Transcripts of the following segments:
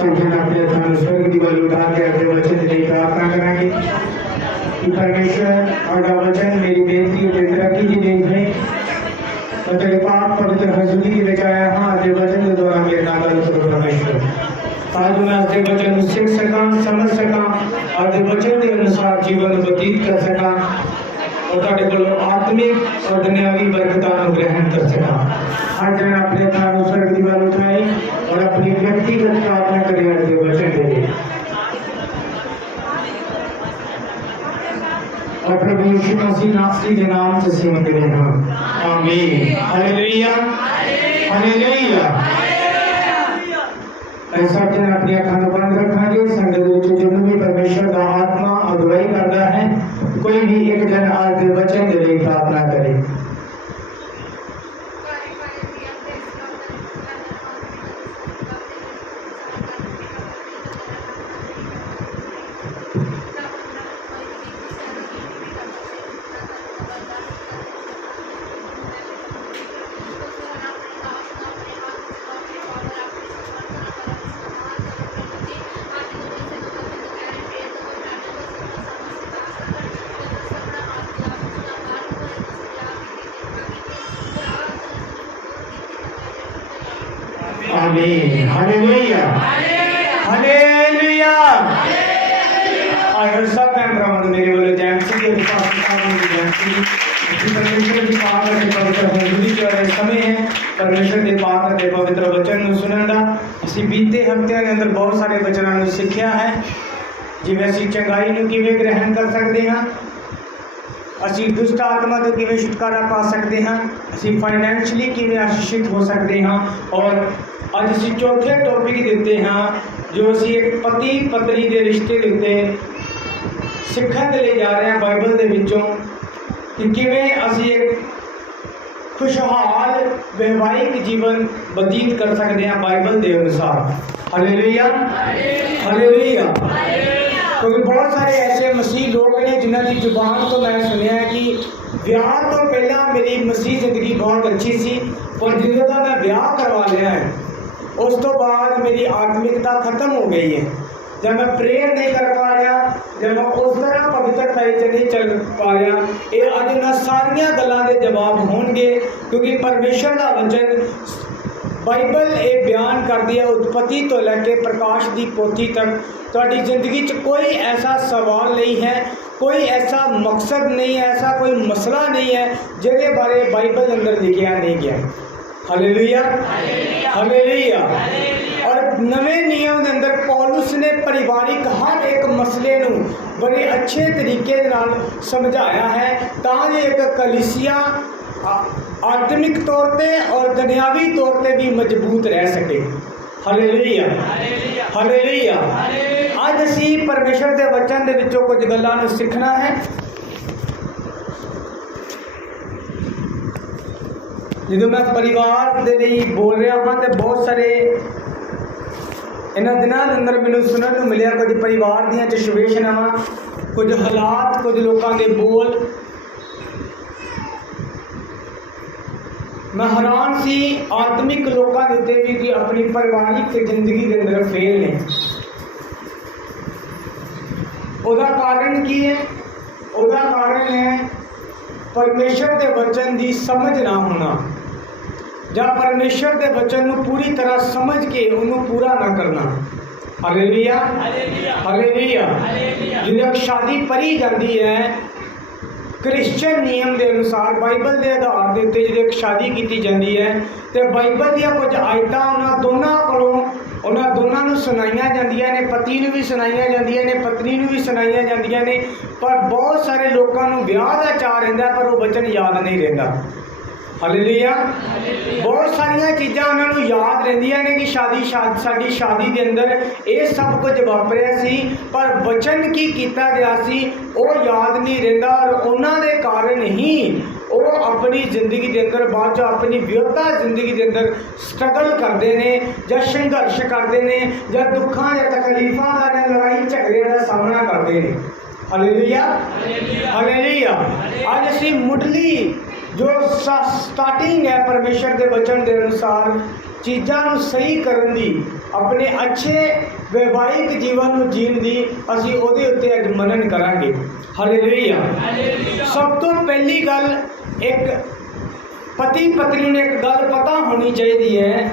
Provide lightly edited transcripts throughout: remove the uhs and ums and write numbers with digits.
संजन अपने थान स्वर्ग दिवल उठा के अपने वचन के लिए प्रार्थना करेंगे कि परमेश्वर और वचन मेरी बेनती और बेटा की जी देख है और तेरे पाक पवित्र हजूरी की बजाय हाँ अपने वचन के द्वारा मेरे नागल सुनो परमेश्वर आज मैं अपने वचन को सीख सका समझ सका और अपने वचन के अनुसार जीवन व्यतीत कर सका और ताकि को आत्मिक और दुनियावी बरकतां ग्रहण कर सका। आज मैं अपने थान स्वर्ग दिवल उठाई और अपनी व्यक्तिगत प्रार्थना करें अपने वचन के लिए और प्रभु यीशु मसीह नासरी के नाम से सेवा करें हम आमीन हालेलुया हालेलुया। ऐसा दिन अपनी अखां बंद रखेंगे संगत जो भी परमेश्वर का आत्मा अगुवाई करता है कोई भी एक जन आज के वचन के लिए प्रार्थना करे। आमीन हालेलुया हालेलुया। और सब मेंबर मेरे बोले जैमसी के जैमसी परमेश्वर की पाक के पवित्र हजूरी के समय है परमेश्वर के पाक के पवित्र वचन सुनने का ਅਸੀਂ बीते हफ्ते के अंदर बहुत सारे वचनों ਨੂੰ ਸਿੱਖਿਆ है जिवें ਅਸੀਂ ਚੰਗਾਈ ਨੂੰ ਕਿਵੇਂ ग्रहण कर सकते हैं ਅਸੀਂ दुष्ट आत्मा तो किवें छुटकारा पा सकते हैं ਅਸੀਂ फाइनैंशियली किवें आशीषित हो सकते हैं और ਅੱਜ ਅਸੀਂ चौथे टॉपिक देते हैं जो ਅਸੀਂ एक पति पत्नी के रिश्ते के उत्ते सीखण ले जा रहे हैं बाइबल के विचों कि किवें ਅਸੀਂ एक खुशहाल वैवाहिक जीवन व्यतीत कर सकते हैं बाइबल के अनुसार। Hallelujah hallelujah. क्योंकि बहुत सारे ऐसे मसीह लोग ने जिन्हों की जुबान तो मैं सुनिया कि ब्याह तो पहला मेरी मसीह जिंदगी बहुत अच्छी सी पर जिन्हों का मैं ब्याह करवा लिया है उस तो बाद मेरी आत्मिकता खत्म हो गई है। जब मैं प्रेयर नहीं कर पा रहा जब मैं उस तरह पवित्रता नहीं चल पा रहा ये अज मैं सारिया गलों के जवाब होंगे क्योंकि परमेश्वर का वचन बाइबल ये बयान करती है उत्पत्ति तो लैके प्रकाश की पोथी तक थोड़ी जिंदगी कोई ऐसा सवाल नहीं है कोई ऐसा मकसद नहीं है ऐसा कोई मसला नहीं है जिहदे बारे बाइबल अंदर लिखा नहीं गया। Hallelujah hallelujah. और नवे नियम के अंदर पौलुस ने पारिवारिक हर एक मसले नूं बड़े अच्छे तरीके नाल समझाया है ताकि एक कलीसिया आत्मिक तौर पे और दुनियावी तौर पे भी मजबूत रह सके। Hallelujah hallelujah. आज असी परमेश्वर के वचन के विचों कुछ गल्लां नूं सीखना है। जो मैं परिवार के लिए बोल रहा हाँ तो बहुत सारे इन्होंने दिनों के अंदर मैंने सुनने को मिले कुछ परिवार दी सिचुएशनां कुछ हालात कुछ लोगों के बोल मैं हैरान सी आत्मिक लोगों के उत्ते भी कि अपनी पारिवारिक जिंदगी के अंदर फेल ने। उसका कारण की है? उसका कारण है परमेश्वर के वचन की समझ ना होना या परमेश्वर के वचन को पूरी तरह समझ के उन्होंने पूरा ना करना। Hallelujah hallelujah. जो शादी पढ़ी जाती है क्रिश्चियन नियम के अनुसार बाइबल के आधार के उत्ते जो शादी की जाती है तो बाइबल दी कुछ आयतां उन्होंने दोनों को सुनाइया जांदियां ने पति को भी सुनाइया जांदियां ने पत्नी को भी सुनाइया जांदियां ने पर बहुत सारे लोगों को ब्याह का चाह रहिंदा पर वो वचन याद नहीं रहिंदा। हालेलुया। बहुत सारिया चीज़ां उन्होंने याद रहिंदियां ने कि साडी शादी के अंदर ये सब कुछ वापरिया सी पर वचन की किया गया सी वो याद नहीं रहिंदा और उन्होंने कारण ही वो अपनी जिंदगी के अंदर बाद जो अपनी वियोता जिंदगी के अंदर स्ट्रगल करते हैं या संघर्ष करते हैं या दुखों या तकलीफों का लड़ाई झगड़े का सामना करते हैं। Hallelujah hallelujah. आज असी मुढ़ली जो स्टार्टिंग है परमेश्वर के वचन के अनुसार चीज़ों सही करने की अपने अच्छे वैवाहिक जीवन ਨੂੰ ਜੀਣ ਦੀ ਅਸੀਂ ਉਹਦੇ ਉੱਤੇ ਅੱਜ ਮਨਨ ਕਰਾਂਗੇ। ਹਾਲੇਲੂਇਆ। ਸਭ ਤੋਂ ਪਹਿਲੀ ਗੱਲ, ਇੱਕ ਪਤੀ ਪਤਨੀ ਨੂੰ ਇੱਕ ਗੱਲ ਪਤਾ ਹੋਣੀ ਚਾਹੀਦੀ ਹੈ।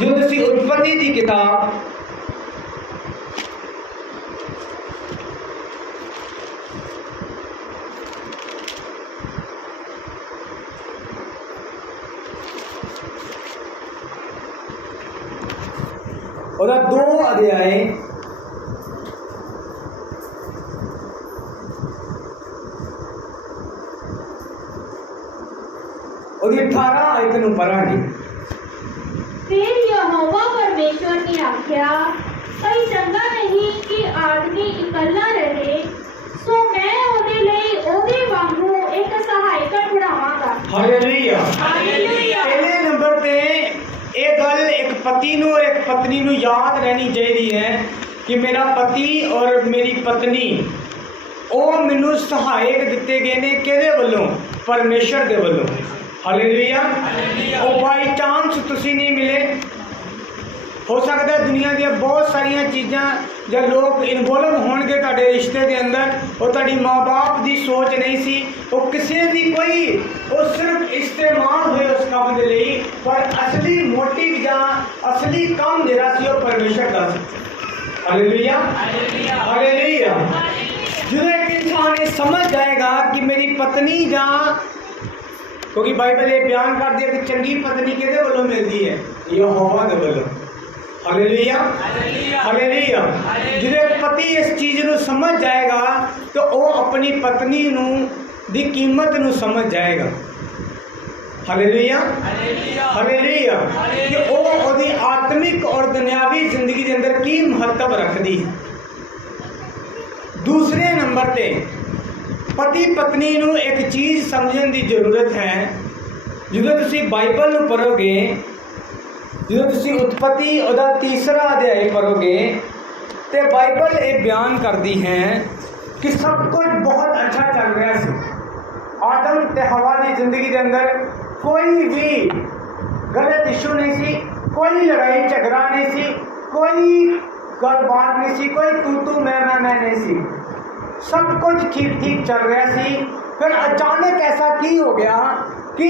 ਜੋ ਤੁਸੀਂ ਉਤਪਤੀ ਦੀ ਕਿਤਾਬ ਉਹਦਾ 2 ਅਧਿਆਏ ਉਹਦੀ 18 ਆਇਤ ਨੂੰ ਪੜਾਂਗੇ। फिर यहोवा परमेश्वर ने आख्या, कई चंगा नहीं कि आदमी इकल्ला रहे, सो मैं ओदे लई ओदे वांगू एक सहायक बढ़ावांगा। हालेलुया। हालेलुया। पहले नंबर पे ਇਹ ਗੱਲ ਇੱਕ ਪਤੀ ਨੂੰ ਇੱਕ ਪਤਨੀ ਨੂੰ ਯਾਦ ਰਹਿਣੀ ਚਾਹੀਦੀ ਹੈ ਕਿ ਮੇਰਾ ਪਤੀ ਔਰ ਮੇਰੀ ਪਤਨੀ ਉਹ ਮੈਨੂੰ ਸਹਾਇਕ ਦਿੱਤੇ ਗਏ ਨੇ। ਕਿਹਦੇ ਵੱਲੋਂ? ਪਰਮੇਸ਼ਰ ਦੇ ਵੱਲੋਂ। ਹਾਲੇਲੂਇਆ। ਉਹ ਬਾਈ ਚਾਂਸ ਤੁਸੀਂ ਨਹੀਂ ਮਿਲੇ। ਹੋ ਸਕਦਾ ਦੁਨੀਆ ਦੀਆਂ ਬਹੁਤ ਸਾਰੀਆਂ ਚੀਜ਼ਾਂ ਜਾਂ ਲੋਕ ਇਨਵੋਲਵ ਹੋਣਗੇ ਤੁਹਾਡੇ ਰਿਸ਼ਤੇ ਦੇ ਅੰਦਰ। ਉਹ ਤੁਹਾਡੀ ਮਾਂ-ਬਾਪ ਦੀ ਸੋਚ ਨਹੀਂ ਸੀ, ਉਹ ਕਿਸੇ ਦੀ ਕੋਈ, ਉਹ ਸਿਰਫ ਇਸਤੇਮਾਲ ਹੋਏ ਉਸ ਕੰਮ ਦੇ ਲਈ, ਪਰ ਅਸਲੀ ਮੋਟਿਵ ਜਾਂ ਅਸਲੀ ਕੰਮ ਜਿਹੜਾ ਸੀ ਉਹ ਪਰਮੇਸ਼ਰ ਦਾ ਸੀ। ਹਾਲੇਲੂਇਆ। ਹਾਲੇਲੂਇਆ। ਜਦੋਂ ਇੱਕ ਇਨਸਾਨ ਇਹ ਸਮਝ ਜਾਏਗਾ ਕਿ ਮੇਰੀ ਪਤਨੀ ਜਾਂ, ਕਿਉਂਕਿ ਬਾਈਬਲ ਇਹ ਬਿਆਨ ਕਰਦੀ ਹੈ ਕਿ ਚੰਗੀ ਪਤਨੀ ਕਿਹਦੇ ਵੱਲੋਂ ਮਿਲਦੀ ਹੈ? ਯਹੋਵਾ ਦੇ ਵੱਲੋਂ। ਹਾਲੇਲੂਇਆ। ਹਾਲੇਲੂਇਆ। ਜਦੋਂ ਪਤੀ ਇਸ ਚੀਜ਼ ਨੂੰ ਸਮਝ ਜਾਏਗਾ ਤਾਂ ਉਹ ਆਪਣੀ ਪਤਨੀ ਨੂੰ ਦੀ ਕੀਮਤ ਨੂੰ ਸਮਝ ਜਾਏਗਾ। ਹਾਲੇਲੂਇਆ। ਹਾਲੇਲੂਇਆ। ਕਿ ਉਹ ਉਹਦੀ ਆਤਮਿਕ ਔਰ ਦੁਨਿਆਵੀ ਜ਼ਿੰਦਗੀ ਦੇ ਅੰਦਰ ਕੀ ਮਹੱਤਵ ਰੱਖਦੀ ਹੈ। ਦੂਸਰੇ ਨੰਬਰ ਤੇ ਪਤੀ ਪਤਨੀ ਨੂੰ ਇੱਕ ਚੀਜ਼ ਸਮਝਣ ਦੀ ਜ਼ਰੂਰਤ ਹੈ। ਜਦੋਂ ਤੁਸੀਂ ਬਾਈਬਲ ਨੂੰ ਪੜ੍ਹੋਗੇ, ਜਦੋਂ ਤੁਸੀਂ ਉਤਪਤੀ ਉਹਦਾ 3 ਅਧਿਆਇ ਪੜ੍ਹੋਗੇ ਤੇ ਬਾਈਬਲ ਇਹ ਬਿਆਨ ਕਰਦੀ ਹੈ ਕਿ ਸਭ ਕੁਝ ਬਹੁਤ ਅੱਛਾ ਚੱਲ ਰਿਹਾ ਸੀ। ਆਦਮ ਤੇ ਹਵਾ ਦੀ ਜ਼ਿੰਦਗੀ ਦੇ ਅੰਦਰ ਕੋਈ ਵੀ ਗਲਤ ਇਸ਼ੂ ਨਹੀਂ ਸੀ, ਕੋਈ ਲੜਾਈ ਝਗੜਾ ਨਹੀਂ ਸੀ, ਕੋਈ ਗੱਲਬਾਤ ਨਹੀਂ ਸੀ, ਕੋਈ ਤੂੰ ਮੈਂ ਨਹੀਂ ਸੀ। सब कुछ ठीक ठीक चल रहा सी। फिर अचानक ऐसा की हो गया कि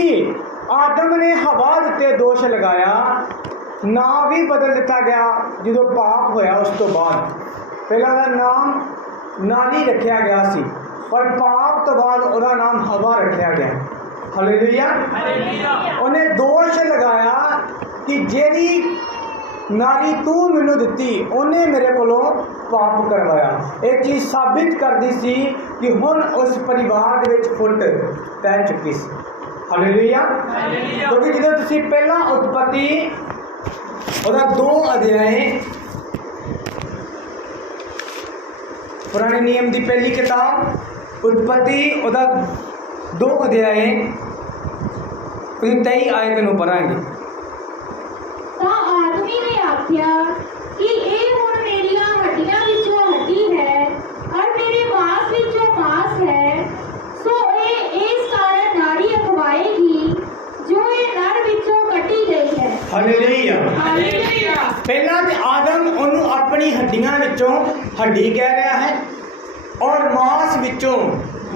आदम ने हवा उत्ते दोष लगाया, ना भी बदल दिता गया। जो पाप होया उस तो बाद पहला का नाम नारी रखा गया सी, पर पाप तो बाद उसका नाम हवा रखा गया। हालेलुया। उन्हें दोष लगाया कि जेरी नारी तू मैनू दिती उन्हें मेरे कोलों पाप करवाया। एक चीज़ साबित करती सी कि हुण उस परिवार दे विच फुट पै चुकी सी। हालेलुया। क्योंकि जो तुसीं पहला उत्पत्ति उसका 2 अध्याय, पुराने नियम की पहली किताब उत्पत्ति उसका 2 अध्याय 23 आयत नूं पढ़ांगे। आदमी ने आख्या कि ये हुण मेरियां हड्डियां विचों हड्डी है और मेरे मांस विचों मांस है, सो ये इस कारण नारी अखवाएगी जो ये नर विचों कटी गई है। हालेलुया। हालेलुया। पहला ते आदम उन्होंने अपनी हड्डियां विचों हड्डी कह रहा है और मांस विचों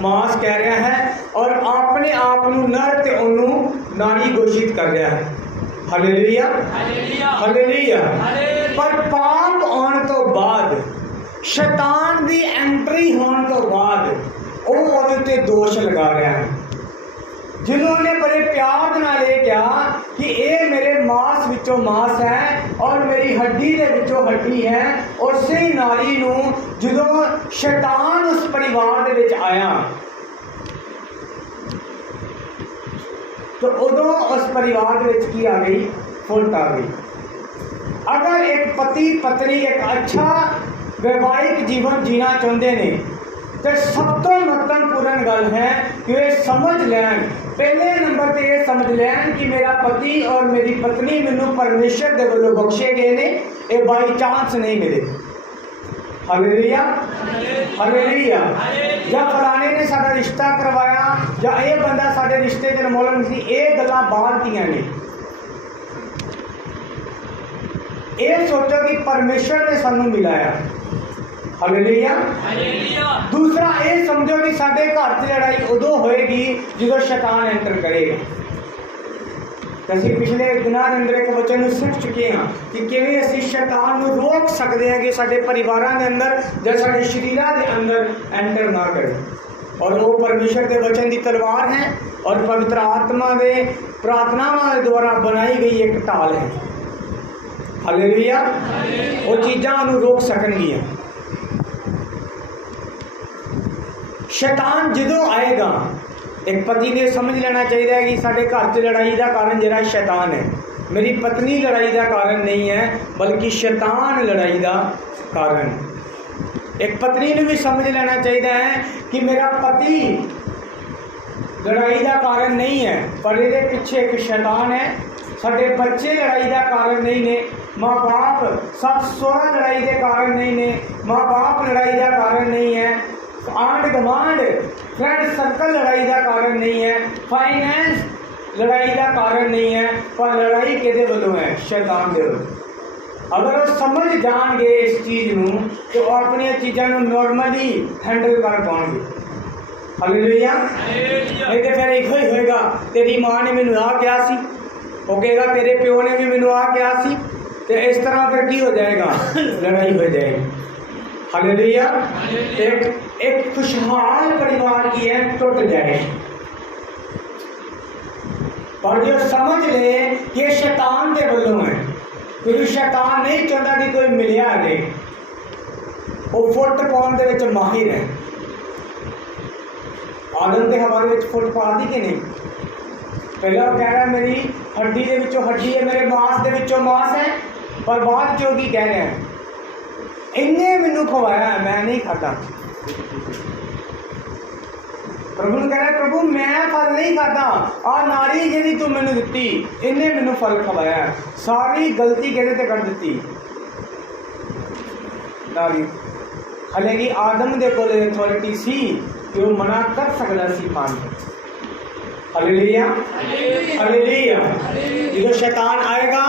मांस कह रहा है और अपने आप नूं नर ते उन्होंने नारी घोषित कर रहा है। हालेलुया। हालेलुया। पर पाप आने तो बाद, शैतान की एंट्री होने तो बाद वो ਉਹਦੇ ਤੇ दोष लगा रहा है। जिन्होंने बड़े प्यार नाल ये कहा कि ये मेरे मांस विचों मांस है और मेरी हड्डी दे विचों हड्डी है, उसे ही नारी नूं जदों शैतान उस परिवार दे विच आया तो उदों उस परिवार के की आ गई? फुट आ गई। अगर एक पति पत्नी एक अच्छा वैवाहिक जीवन जीना चाहते हैं तो सब तो महत्वपूर्ण गल है कि वे समझ लैन, पहले नंबर पर यह समझ लैन कि मेरा पति और मेरी पत्नी मैनू परमेश्वर के वलों बख्शे गए ने, ये बाई चांस नहीं मिले। हालेलुया। हालेलुया। जब फलाने ने साडा रिश्ता करवाया या ये बंदा साडे रिश्ते च इन्वॉल्व सी, ये गल्लां बाहर दियां ने। ये सोचो कि परमेश्वर ने सानू मिलाया। हालेलुया। दूसरा ये समझो कि साडे घर च लड़ाई उदों होएगी जो शैतान एंटर करेगा। ਅਸੀਂ ਪਿਛਲੇ ਦਿਨਾਂ ਦੇ ਅੰਦਰ ਇੱਕ ਵਚਨ ਨੂੰ ਸਿੱਖ ਚੁੱਕੇ ਹਾਂ ਕਿ ਕਿਵੇਂ ਅਸੀਂ ਸ਼ੈਤਾਨ ਨੂੰ ਰੋਕ ਸਕਦੇ ਹਾਂ ਕਿ ਸਾਡੇ ਪਰਿਵਾਰਾਂ ਦੇ ਅੰਦਰ ਜਾਂ ਸਾਡੇ ਸ਼ਰੀਰਾਂ ਦੇ ਅੰਦਰ ਐਂਟਰ ਨਾ ਕਰੇ। ਔਰ ਉਹ ਪਰਮੇਸ਼ਰ ਦੇ ਵਚਨ ਦੀ ਤਲਵਾਰ ਹੈ ਔਰ ਪਵਿੱਤਰ ਆਤਮਾ ਦੇ ਪ੍ਰਾਰਥਨਾਵਾਂ ਦੇ ਦੁਆਰਾ ਬਣਾਈ ਗਈ ਇੱਕ ਢਾਲ ਹੈ। ਹਾਲੇਲੂਇਆ। ਉਹ ਚੀਜ਼ਾਂ ਨੂੰ ਰੋਕ ਸਕਣਗੀਆਂ। शैतान जो आएगा, एक पति ने समझ लेना चाहिए कि साढ़े घर च लड़ाई का कारण जरा शैतान है। मेरी पत्नी लड़ाई का कारण नहीं है बल्कि शैतान लड़ाई का कारण। एक पत्नी ने भी समझ लेना चाहिए है कि मेरा पति लड़ाई का कारण नहीं है पर ये पीछे एक शैतान है। साढ़े बच्चे लड़ाई का कारण नहीं ने, माँ बाप सस सहुरा लड़ाई के कारण नहीं ने, माँ बाप लड़ाई का कारण नहीं है, आंड गवांड फ्रेंड सर्कल लड़ाई का कारण नहीं है, फाइनेंस लड़ाई का कारण नहीं है, पर लड़ाई किहदे वल्लों है? शैतान दे वल्लों। अगर वो समझ जाएंगे इस चीज़ नूं तो अपनी चीज़ों को नॉर्मली हैंडल कर पाएंगे। हालेलुया। नहीं तो फिर एक ही होएगा, तेरी माँ ने मैनू आ कहा सी, वो कहेगा तेरे प्यो ने भी मैनू आ कहा सी, तो इस तरह फिर की हो जाएगा? लड़ाई हो जाएगी। हालेलुया। एक खुशहाल परिवार की है टूट जाए। पर जो समझ ले कि ये शैतान के वल्लों है, क्योंकि शैतान नहीं चाहता कि कोई मिलिया रहे। वो फुट पाने दे विच माहिर है। आदम के हवाले में फुट पा दी कि नहीं? पहला कह रहा है मेरी हड्डी के विचों हड्डी है, मेरे मांस के विचों मांस है, पर बाद जो की कह रहे हैं इन्हें मैनू खवाया है, मैं नहीं खाता। प्रभु ने कह रहा है प्रभु मैं फल नहीं खाता, आ नारी जी तू मैनू दिती इन्हें मैनू फल खवाया है। सारी गलती कहते ते कर दी नारी। हले कि आदम दे कोल अथॉरिटी सी कि वो मना कर सकता सी खान। हालेलुया। हालेलुया। जो शैतान आएगा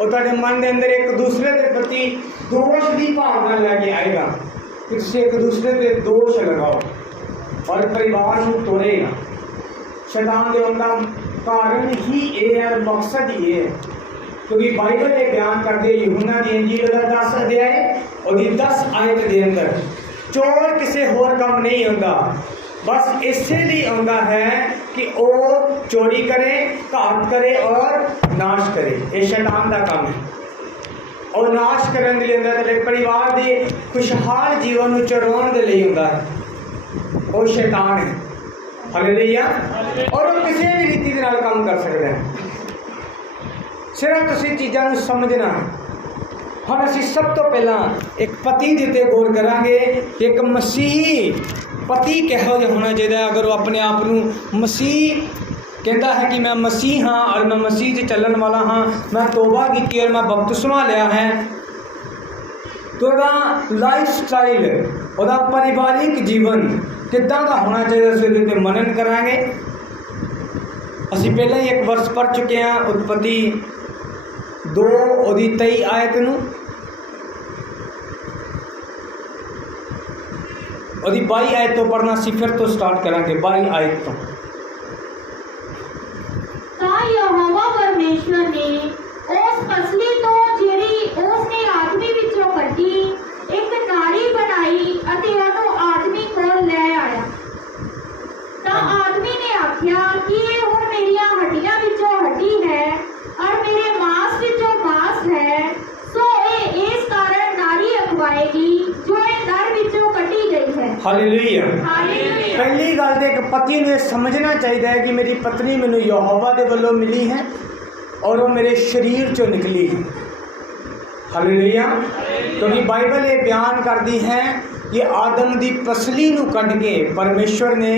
और तेरे मन के अंदर एक दूसरे के प्रति दोष की भावना लेके आएगा कि तुम एक दूसरे पे दोष लगाओ और परिवार को तोड़ेगा। शैतान के उनका कारण ही ये है, मकसद ही है, क्योंकि बाइबल ये बयान करती है यूहन्ना दी इंजील का 10 अध्याय और 10 आयत के अंदर चोर किसी होर काम नहीं होता, बस इसलिए आता है कि वो चोरी करे, घात करे और नाश करे। ये शैतान का काम है। और नाश करने के लिए तेरे परिवार के खुशहाल जीवन को चुराने के लिए होता है, वो शैतान है। हालेलुया। और वो किसी भी रीति के नाल काम कर सकता है। सिर्फ तुसीं चीज़ों को समझना है। हम असीं सब तो पहला एक पति के उत्ते गौर करांगे कि एक मसीही पति किहो जिहा होना चाहिए। अगर वो अपने आप को मसीह कहता है कि मैं मसीह हाँ और मैं मसीह से चलन वाला हाँ, मैं तौबा की और मैं बपतिस्मा लिया है, तो लाइफ स्टाइल वह परिवारिक जीवन किदां का होना चाहिए उस पर मनन करांगे। असी पहले ही एक वर्ष पढ़ चुके हैं उत्पत्ति 2 और 23 आयत नूं और 22 आयत तो पढ़ना सी, फिर तो स्टार्ट करांगे 22 आयत तो। यहोवा परमेश्वर ने उस फसली तो जिहड़ी उसने आदमी विचों कड्डी एक नारी बनाई अते उहनूं आदमी कोल लै आया। तां आदमी ने आख्या कि ये हुण मेरियां हड्डियां विचों हड्डी है और मेरे मांस विचों मांस है, सो ये इस कारण नारी अखवाएगी जो ये नर विचों कड्डी गई है। हालेलुया। पहली गल तो एक पति ने समझना चाहिए कि मेरी पत्नी मैनू यहोवा दे वल्लों मिली है और वो मेरे शरीर चो निकली है। हालेलुया। क्योंकि बाइबल ये बयान करती है कि आदम की पसली नू कढ़ के परमेश्वर ने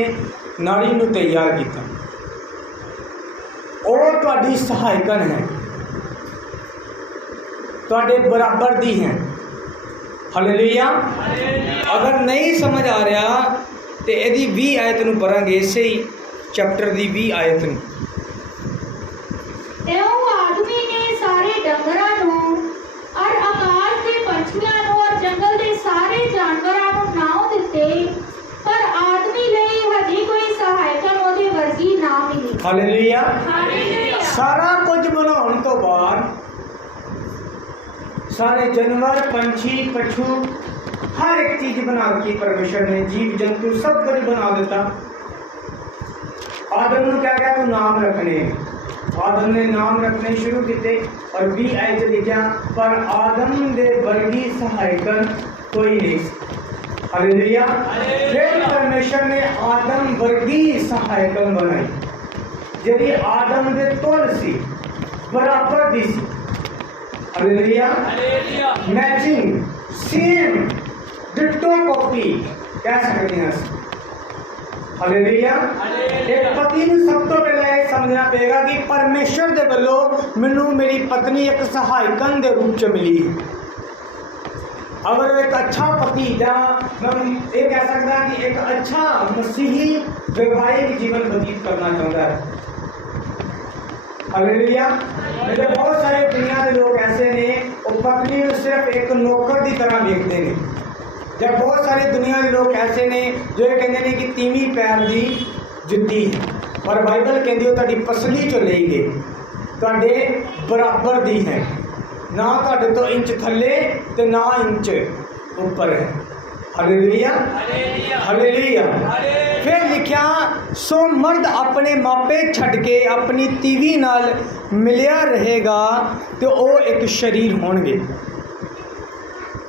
नारी नू तैयार किया। और तुहाडी सहायकन है, तुहाडे बराबर दी है। हालेलुया। अगर नहीं समझ आ रहा तो यदि 20 आयत नूं पढ़ांगे, इसे ही चैप्टर की 20 आयत नूं। आदमी ने सारे डंगरां नूं और हालेलुया। हालेलुया। सारा कुछ बनाने तो बाद सारे जानवर, पंछी, पशु, हर एक चीज बना दी परमेश्वर ने, जीव जंतु सब कुछ बना देता। आदम ने क्या क्या तू नाम रखने, आदम ने नाम रखने शुरू किए और भी ऐसे लिखा, पर आदम दे वर्गी सहायकन कोई नहीं। हालेलुया। फिर परमेश्वर ने आदम वर्गी सहायकन बनाई, यदि आदम दे तोल सी बराबर दी सी। Hallelujah. Matching, same, ditto copy कह सकते हैं। हालेलुया। एक पति ਨੂੰ ਸਭ ਤੋਂ ਪਹਿਲਾਂ ਇਹ ਸਮਝਣਾ ਪਏਗਾ ਕਿ ਪਰਮੇਸ਼ਰ ਦੇ ਵੱਲੋਂ ਮੈਨੂੰ ਮੇਰੀ ਪਤਨੀ ਇੱਕ ਸਹਾਇਕਨ ਦੇ ਰੂਪ ਚ ਮਿਲੀ। अगर एक अच्छा पति या मैं ये कह सकता कि एक अच्छा मसीही वैवाहिक जीवन व्यतीत करना चाहता है। हालेलुया। मेरे बहुत सारे दुनिया के लोग ऐसे ने और पत्नी को सिर्फ एक नौकर की तरह देखते हैं। जब बहुत सारे दुनिया के लोग ऐसे ने जो ये कहते हैं कि तीवी पैर की जुत्ती है, और बाइबल कहती है तुहाडी पसली चो लई गई, तुहाडे बराबर दी है, ना तुहाडे तो इंच थले ते ना इंच ऊपर है। हालेलुया। हालेलुया। फिर लिखा, सो मर्द अपने मापे छड़ के अपनी तीवी नाल मिलिया रहेगा तो वो एक शरीर होणगे।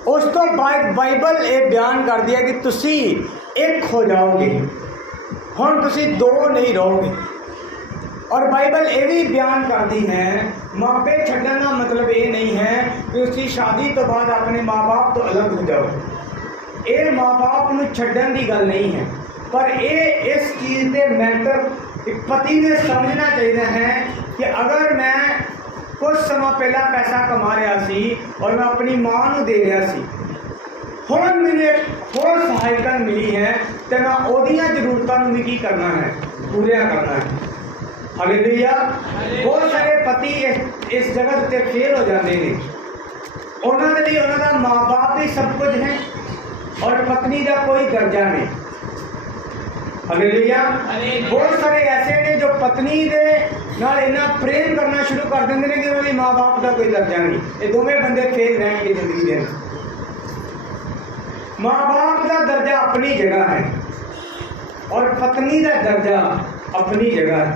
उस तो बाद बाइबल ये बयान कर दिया कि तुसी एक हो जाओगे, हुण तुसी दो नहीं रहोगे। और बाइबल ये भी बयान करती है, मापे छड्डन का मतलब ये नहीं है कि उसकी शादी तो बाद अपने माँ बाप तो अलग हो जाओ, ये माँ बाप को छड्डन की गल नहीं है, पर ये इस चीज़ के मैटर एक पति ने समझना चाहिए है कि अगर मैं कुछ समय पहला पैसा कमा रहा सी और मैं अपनी माँ को दे रहा सी, हुण मैंने होर सहायकन मिली है तो मैं ओदियां जरूरतों में की करना है, पूरा करना है। हालेलुया। बहुत सारे पति इस जगह ते फेल हो जाते हैं, उन्होंने लिए उन्होंने माँ बाप भी सब कुछ है और पत्नी का कोई दर्जा नहीं। हालेलुया। बहुत सारे ऐसे ने जो पत्नी दे नाल इन्ना प्रेम करना शुरू कर देंगे ने कि उन्होंने माँ बाप का कोई दर्जा नहीं। ये दोवें बंदे फेल रहेंगे जिंदगी में। माँ बाप का दर्जा अपनी जगह है और पत्नी का दर्जा अपनी जगह है,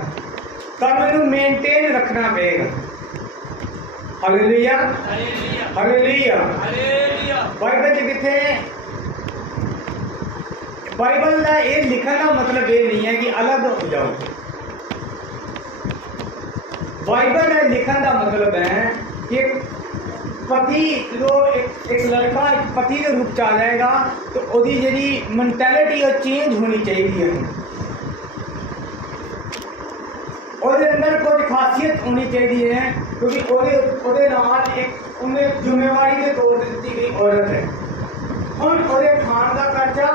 तब मैनू मेनटेन रखना पड़ेगा। हालेलुया। हालेलुया। बाइबल च किथे, बाइबल का ये लिखने का मतलब ये नहीं है कि अलग हो जाओ। बाइबल का लिखने का मतलब है कि पति जो एक लड़का एक पति के रूप च आ जाएगा तो उसकी जी मैंटेलिटी और चेंज होनी चाहिए है, और अंदर कुछ खासियत होनी चाहिए है, क्योंकि ओदे नाल एक उन्हें जिम्मेवारी के तौर पर दी गई औरत है। हुण ओदे खाण का खर्चा,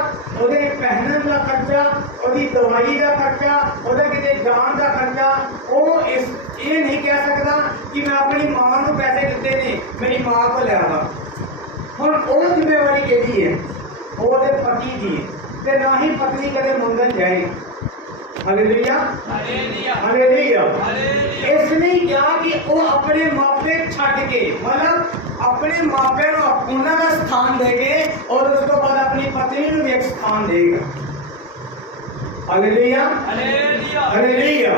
ओदे पहनन का खर्चा, ओदी दवाई का खर्चा, ओदे किते जान का खर्चा, वो इस ये नहीं कह सकता कि मैं अपनी मां को पैसे दिते ने मेरी मां को ले आवा। हुण वो जिम्मेवारी केदी है, ओदे पति की, ते ना ही पत्नी कदे मंगन जाए। हालेलुया। हालेलुया। इसलिए क्या कि वो अपने मापे छड़ के, मतलब अपने मापे उन्होंने का स्थान देंगे और उसको बाद अपनी पत्नी को भी एक स्थान देगा। हालेलुया। हालेलुया।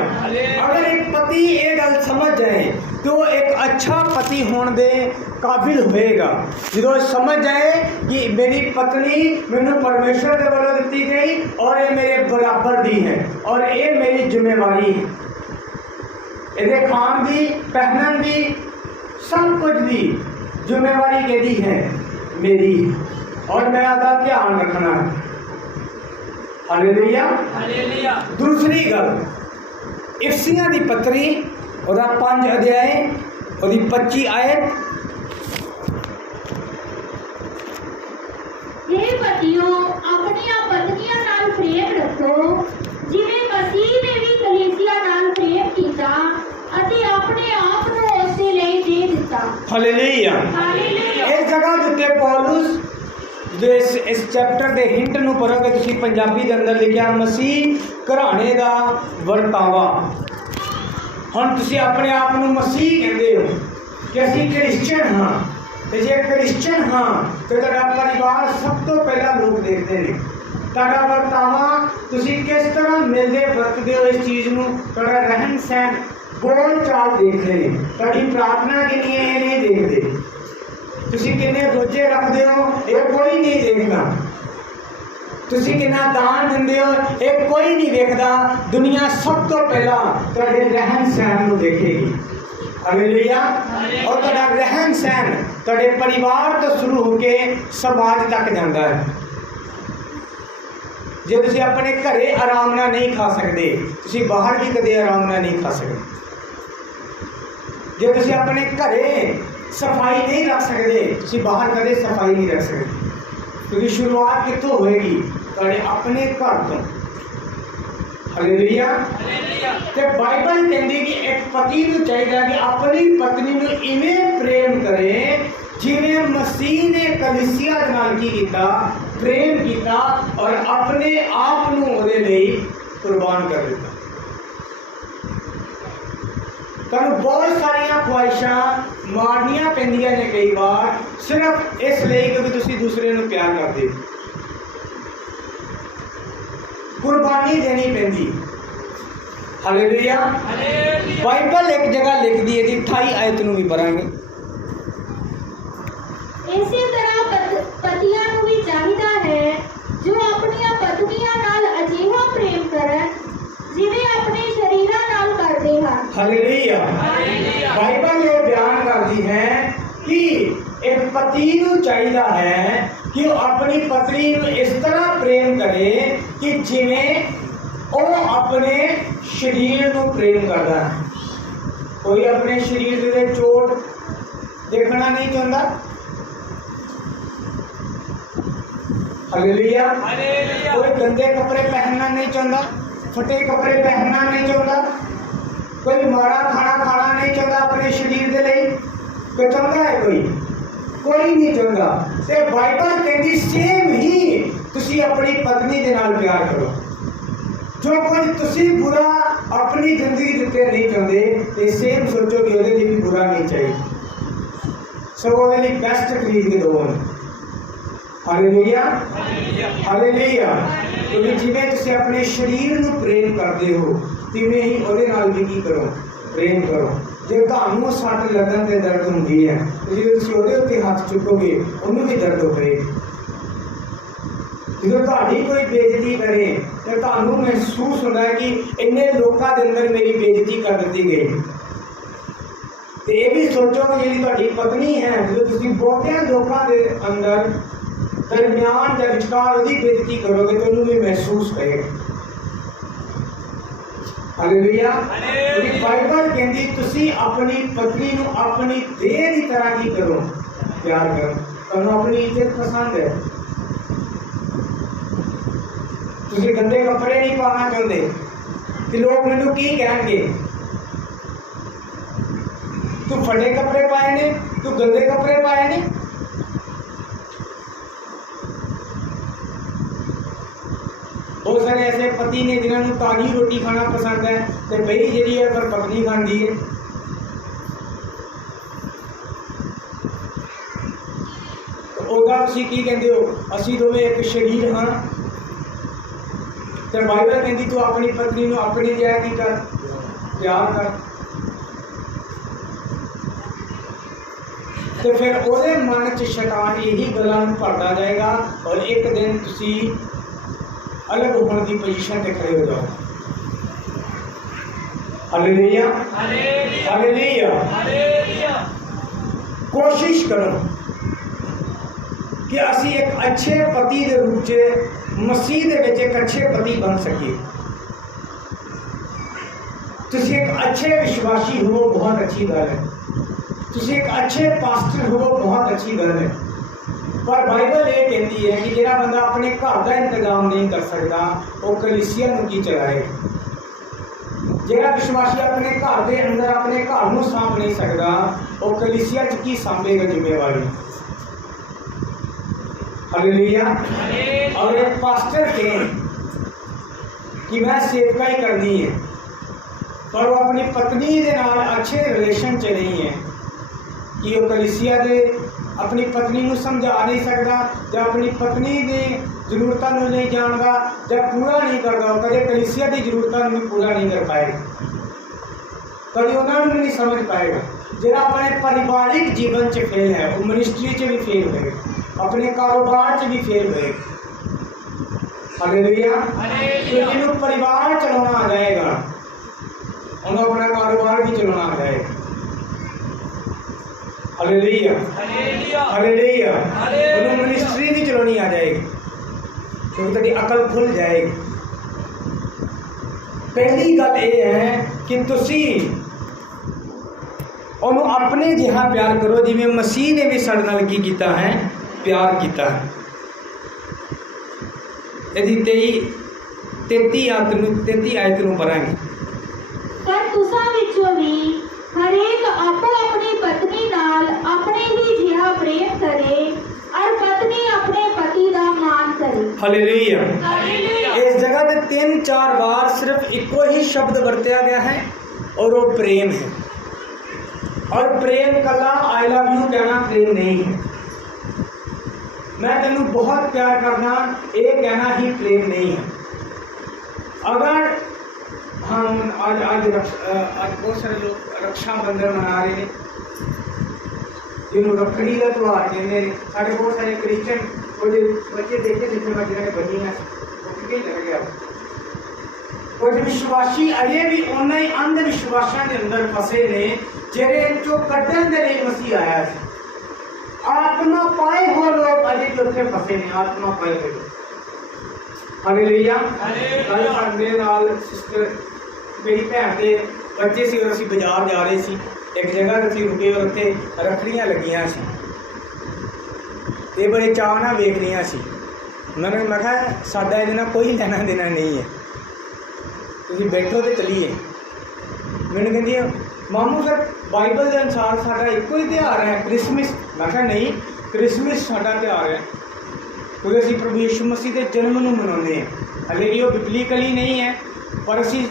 अगर एक पति ये गल समझ जाए तो एक अच्छा पति होने दे काबिल होएगा, जो समझ जाए कि मेरी पत्नी मैनू परमेश्वर के वालों दी गई और ये मेरे बराबर दी है और ये मेरी जिम्मेवारी है, ये खान दी पहनन दी सब कुछ दी जिम्मेवारी के दी है मेरी, और मैं आधा ध्यान रखना है। हालेलुया। दूसरी गल, इफसियां दी पत्री और 5 अध्याय और 25 आयत, हे पतियों अपनी पत्नियां नाल प्रेम रखो जिवें मसीह ने भी कलीसिया नाल प्रेम कीता अते अपने आप ਨੂੰ ਉਸ ਦੇ ਲਈ ਦੇ ਦਿੱਤਾ। हालेलुया। हालेलुया। इस जगह ਦੇ ਉੱਤੇ ਪੌਲੁਸ जो इस चैप्टर के हिंट ਨੂੰ ਪੜੋਗੇ ਤੁਸੀਂ, ਪੰਜਾਬੀ ਦੇ ਅੰਦਰ ਲਿਖਿਆ ਮਸੀਹ ਘਰਾਣੇ ਦਾ ਵਰਤਾਵਾ। ਹੁਣ ਤੁਸੀਂ ਆਪਣੇ ਆਪ ਨੂੰ ਮਸੀਹ ਕਹਿੰਦੇ ਹੋ ਕਿ ਅਸੀਂ ਕ੍ਰਿਸਚਨ ਹਾਂ, ਤੇ ਜੇ ਕ੍ਰਿਸਚਨ ਹਾਂ ਤੇ ਤੁਹਾਡਾ ਪਰਿਵਾਰ ਸਭ ਤੋਂ ਪਹਿਲਾਂ ਲੋਕ ਦੇਖਦੇ ਨੇ। ਤੁਹਾਡਾ ਵਰਤਾਵਾ, ਤੁਸੀਂ ਕਿਸ ਤਰ੍ਹਾਂ ਮਿਲਦੇ ਵਰਤਦੇ ਹੋ, ਇਸ ਚੀਜ਼ ਨੂੰ, ਤੁਹਾਡਾ ਰਹਿਣ ਸਹਿਣ, ਬੋਲ ਚਾਲ ਦੇਖਦੇ ਨੇ। ਤੁਹਾਡੀ ਪ੍ਰਾਰਥਨਾ ਕਿੰਨੀ ਹੈ ਇਹ ਨਹੀਂ ਦੇਖਦੇ। ਤੁਸੀਂ ਕਿੰਨੇ ਰੋਜ਼ੇ ਰੱਖਦੇ ਹੋ ਇਹ ਕੋਈ ਨਹੀਂ ਦੇਖਦਾ। ਤੁਸੀਂ ਕਿੰਨਾ ਦਾਨ ਦਿੰਦੇ ਹੋ ਇਹ ਕੋਈ ਨਹੀਂ ਵੇਖਦਾ। ਦੁਨੀਆ ਸਭ ਤੋਂ ਪਹਿਲਾਂ ਤੁਹਾਡੇ ਰਹਿਣ ਸਹਿਣ ਨੂੰ ਦੇਖੇਗੀ। ਹਾਲੇਲੂਇਆ। और ਤੁਹਾਡਾ ਰਹਿਣ ਸਹਿਣ ਤੁਹਾਡੇ ਪਰਿਵਾਰ ਤੋਂ ਸ਼ੁਰੂ ਹੋ ਕੇ ਸਮਾਜ ਤੱਕ ਜਾਂਦਾ ਹੈ। ਜੇ ਤੁਸੀਂ ਆਪਣੇ ਘਰੇ ਆਰਾਮ ਨਾਲ ਨਹੀਂ ਖਾ ਸਕਦੇ, ਤੁਸੀਂ ਬਾਹਰ ਵੀ ਕਦੇ ਆਰਾਮ ਨਾਲ ਨਹੀਂ ਖਾ ਸਕਦੇ। ਜੇ ਤੁਸੀਂ ਆਪਣੇ ਘਰੇ ਸਫਾਈ ਨਹੀਂ ਰੱਖ ਸਕਦੇ, ਤੁਸੀਂ ਬਾਹਰ ਕਦੇ ਸਫਾਈ ਨਹੀਂ ਰੱਖ ਸਕਦੇ। क्योंकि शुरुआत कितों होएगी? ਤੁਹਾਡੇ ਆਪਣੇ ਘਰ ਤੋਂ। ਹਾਲੇਲੂਇਆ। ਤੇ ਬਾਈਬਲ ਕਹਿੰਦੀ ਕਿ ਇੱਕ ਪਤੀ ਨੂੰ ਚਾਹੀਦਾ ਕਿ ਆਪਣੀ ਪਤਨੀ ਨੂੰ ਇਵੇਂ ਪ੍ਰੇਮ ਕਰੇ ਜਿਵੇਂ ਮਸੀਹ ਨੇ ਕਲੀਸਿਆ ਦੇ ਨਾਲ ਕੀ ਕੀਤਾ, ਪ੍ਰੇਮ ਕੀਤਾ ਔਰ ਆਪਣੇ ਆਪ ਨੂੰ ਉਹਦੇ ਲਈ ਕੁਰਬਾਨ ਕਰ ਦਿੱਤਾ। ਤੁਹਾਨੂੰ ਬਹੁਤ ਸਾਰੀਆਂ ਖੁਆਇਸ਼ਾਂ ਮਾਰਨੀਆਂ ਪੈਂਦੀਆਂ ਨੇ ਕਈ ਵਾਰ, ਸਿਰਫ ਇਸ ਲਈ ਕਿ ਤੁਸੀਂ ਦੂਸਰੇ ਨੂੰ ਪਿਆਰ ਕਰਦੇ ਹੋ। ਕੁਰਬਾਨੀ ਦੇਣੀ ਪੈਂਦੀ। ਹਾਲੇਲੂਇਆ। ਬਾਈਬਲ ਇੱਕ ਜਗ੍ਹਾ ਲਿਖਦੀ ਹੈ ਜੀ, 28 ਆਇਤ ਨੂੰ ਵੀ ਪੜਾਂਗੇ। ਇਸੇ ਤਰ੍ਹਾਂ ਪਤੀਆਂ ਨੂੰ ਵੀ ਚਾਹੀਦਾ ਹੈ ਜੋ ਆਪਣੀਆਂ ਪਤਨੀਆਂ ਨਾਲ ਅਜਿਹਾ ਪ੍ਰੇਮ ਕਰਨ ਜਿਵੇਂ ਆਪਣੇ ਸ਼ਰੀਰਾਂ ਨਾਲ ਕਰਦੇ ਹਨ। ਹਾਲੇਲੂਇਆ। ਬਾਈਬਲ ਇਹ ਬਿਆਨ ਕਰਦੀ ਹੈ ਕਿ ਇੱਕ ਪਤੀ ਨੂੰ ਚਾਹੀਦਾ ਹੈ ਕਿ ਉਹ ਆਪਣੀ ਪਤਨੀ ਨੂੰ ਇਸ ਤਰ੍ਹਾਂ ਪ੍ਰੇਮ ਕਰੇ ਕਿ ਜਿਵੇਂ ਉਹ ਆਪਣੇ ਸਰੀਰ ਨੂੰ ਪ੍ਰੇਮ ਕਰਦਾ ਹੈ। ਕੋਈ ਆਪਣੇ ਸਰੀਰ ਦੇ ਚੋਟ ਦੇਖਣਾ ਨਹੀਂ ਚਾਹੁੰਦਾ। हालेलुया। कोई गंदे कपड़े पहनना नहीं चाहता, फटे कपड़े पहनना नहीं चाहता, कोई माड़ा खाना खाना नहीं चाहता अपने शरीर के लिए। कोई चाहता है? कोई नहीं चाहता। ते बाइबल कहती सेम ही तुसी अपनी पत्नी के नाल प्यार करो। जो कुछ तुसी बुरा अपनी जिंदगी दिते नहीं चाहते, ते सेम सोचो कि ਉਹਦੇ ਲਈ भी बुरा नहीं चाहिए। सो ਉਹਦੇ ਲਈ बेस्ट खरीद के दो। हालेलुया। हालेलुया। क्योंकि जिवें तुसीं अपने शरीर ਨੂੰ ਪ੍ਰੇਮ ਕਰਦੇ ਹੋ ਤਿਵੇਂ ਹੀ ਉਹਦੇ ਨਾਲ ਵੀ ਕੀ ਕਰੋ, ਪ੍ਰੇਮ ਕਰੋ। ਜੇ ਤੁਹਾਨੂੰ ਸੱਟ ਲੱਗਣ ਤੇ ਦਰਦ ਹੁੰਦੀ ਹੈ ਤੇ ਜੇ ਤੁਸੀਂ ਉਹਦੇ ਉੱਤੇ ਹੱਥ ਚੁੱਕੋਗੇ ਉਹਨੂੰ ਵੀ ਦਰਦ ਹੋਵੇਗਾ। ਜਦੋਂ ਤੁਹਾਡੀ ਕੋਈ ਬੇਇੱਜ਼ਤੀ ਕਰੇ ਤੇ ਤੁਹਾਨੂੰ ਮਹਿਸੂਸ ਹੁੰਦਾ ਹੈ ਕਿ ਇੰਨੇ ਲੋਕਾਂ ਦੇ ਅੰਦਰ ਮੇਰੀ ਬੇਇੱਜ਼ਤੀ ਕਰ ਦਿੱਤੀ ਗਈ। ਤੇ ਇਹ ਵੀ ਸੋਚੋ ਕਿ ਜਿਹੜੀ ਤੁਹਾਡੀ ਪਤਨੀ ਹੈ, ਜਦੋਂ ਤੁਸੀਂ ਬਹੁਤਿਆਂ ਲੋਕਾਂ ਦੇ ਅੰਦਰ दरम्यान या विचकार ਉਹਦੀ ਬੇਇੱਜ਼ਤੀ ਕਰੋਗੇ तो ਉਹਨੂੰ ਵੀ ਮਹਿਸੂਸ ਹੋਏਗਾ। ਹਾਲੇਲੂਇਆ। ਕਿਉਂਕਿ ਬਾਈਬਲ ਕਹਿੰਦੀ ਤੁਸੀਂ ਆਪਣੀ ਪਤਨੀ ਨੂੰ ਆਪਣੀ ਦੇਹ ਦੀ ਤਰ੍ਹਾਂ ਕੀ ਕਰੋ, ਪਿਆਰ ਕਰੋ। ਤੁਹਾਨੂੰ ਆਪਣੀ ਇੱਜ਼ਤ ਪਸੰਦ ਹੈ, ਤੁਸੀਂ ਗੰਦੇ ਕੱਪੜੇ ਨਹੀਂ ਪਾਉਣਾ ਚਾਹੁੰਦੇ ਕਿ ਲੋਕ ਮੈਨੂੰ ਕੀ ਕਹਿਣਗੇ, ਤੂੰ ਫਟੇ ਕੱਪੜੇ ਪਾਏ ਨੇ, ਤੂੰ ਗੰਦੇ ਕੱਪੜੇ ਪਾਏ ਨੇ। बहुत सारे ऐसे पति ने जिन्होंने ताजी रोटी खाना पसंद है तो बही जी है पर पत्नी खाती है। ਉਹਦਾ ਤੁਸੀਂ ਕੀ ਕਹਿੰਦੇ ਹੋ, ਅਸੀਂ ਦੋਵੇਂ ਇੱਕ ਸ਼ਰੀਰ ਹਾਂ। ਤੇ ਬਾਈਬਲ ਕਹਿੰਦੀ ਤੂੰ ਆਪਣੀ ਪਤਨੀ ਨੂੰ ਆਪਣੀ ਜਿਹਾ ਕੀ ਕਰ, ਪਿਆਰ ਕਰ। ਤੇ ਫਿਰ ਉਹਦੇ ਮਨ 'ਚ ਸ਼ੈਤਾਨ ਇਹੀ ਗੱਲਾਂ ਨੂੰ ਭਰਦਾ ਜਾਏਗਾ ਔਰ ਇੱਕ ਦਿਨ ਤੁਸੀਂ अलग होने की पोजीशन पे खड़े हो जाओ। हालेलुया। हालेलुया। कोशिश करो कि असी एक अच्छे पति के रूप च मसीह दे विच एक अच्छे पति बन सकिए। तुसी एक अच्छे विश्वासी हो, बहुत अच्छी गल है। तुसी एक अच्छे पास्टर हो, बहुत अच्छी गल है। पर बाइबल ये कहती है कि जिहड़ा बंदा अपने घर का इंतजाम नहीं कर सकता वो कलीसिया नूं की चलाए। जिहड़ा विश्वासी अपने घर के अंदर अपने घर नूं सांभ नहीं सकता वो कलीसिया च की सांभेगा जिम्मेवारी। हालेलुया। और एक पास्टर कहे कि मैं सेवकाई करनी है पर वो अपनी पत्नी दे नाल अच्छे रिलेशन च नहीं है कि वो कलीसिया दे अपनी पत्नी को समझा नहीं सकता या अपनी पत्नी की जरूरतों को नहीं जानता या पूरा नहीं करता, कभी कलीसिया की जरूरतों भी पूरा नहीं कर पाएगा, कभी उन्होंने भी नहीं समझ पाएगा। जरा अपने पारिवारिक जीवन च फेल है वो मिनिस्ट्री च भी फेल होएगा, अपने कारोबार च भी फेल होएगा। हालेलुया। तो जिन्होंने परिवार चलाना आ जाएगा उन्हें अपना कारोबार भी चलाना आ जाएगा। Hallelujah hallelujah. उन्हें मिनिस्ट्री भी चलानी आ जाएगी क्योंकि तेरी अकल खुल जाएगी। पहली गल ये है कि तुसी उन्होंने अपने जिहा प्यार करो जिवें मसीह ने भी साडे नाल की कीता है, प्यार कीता है। यदि 33 आयत नूं पढ़ांगे। पर तुसां विचों भी हरेक आपो अपनी पत्नी नाल अपने ही जिहा प्रेम करे और पत्नी अपने पति दा मान करे। हालेलुया। इस जगह पे 3-4 बार सिर्फ इको ही शब्द वरत्या गया है और वो प्रेम है। और प्रेम कला आई लव यू कहना प्रेम नहीं है। मैं तेनू बहुत प्यार करना ये कहना ही प्रेम नहीं है। अगर हम आज बहुत सारे लोग रक्षाबंधन मना रहे हैं जिन्होंने रखड़ी का त्यौहार कहते हैं, साढ़े बहुत सारे क्रिश्चन कुछ बच्चे देखे जिसमें जिन्होंने बनी है लग गया। कुछ विश्वासी अजे भी उन्हें ही अंधविश्वासों के अंदर फसे ने जेरे चो कड्डन दे लिए मसीह आया है। आत्मा पाए हो लोग अजे भी उत्थे फसे ने, आत्मा पाए हुए लोग। हालेलुया। कल साडे नाल सिस्टर मेरी भैन के बच्चे सी और असीं बाजार जा रहे सी, एक जगह असीं रुके और उत्थे रखड़ियां लगियां सी ते बड़े चाह नाल वेख रहियां सी। मैं कहा साडा इहदे नाल कोई लेना देना नहीं है, तुसीं बैठो ते चलीए। मैनूं कहंदी है मामू फिर बाइबल के अनुसार साडा इक्को ही त्यौहार है क्रिसमस। मैं कहा नहीं, क्रिसमस साडा त्यौहार है क्योंकि असीं प्रभु यीशु मसीह के जन्म नूं मनाउने हैं। हले कि वो बिबलिकली नहीं है पर असीं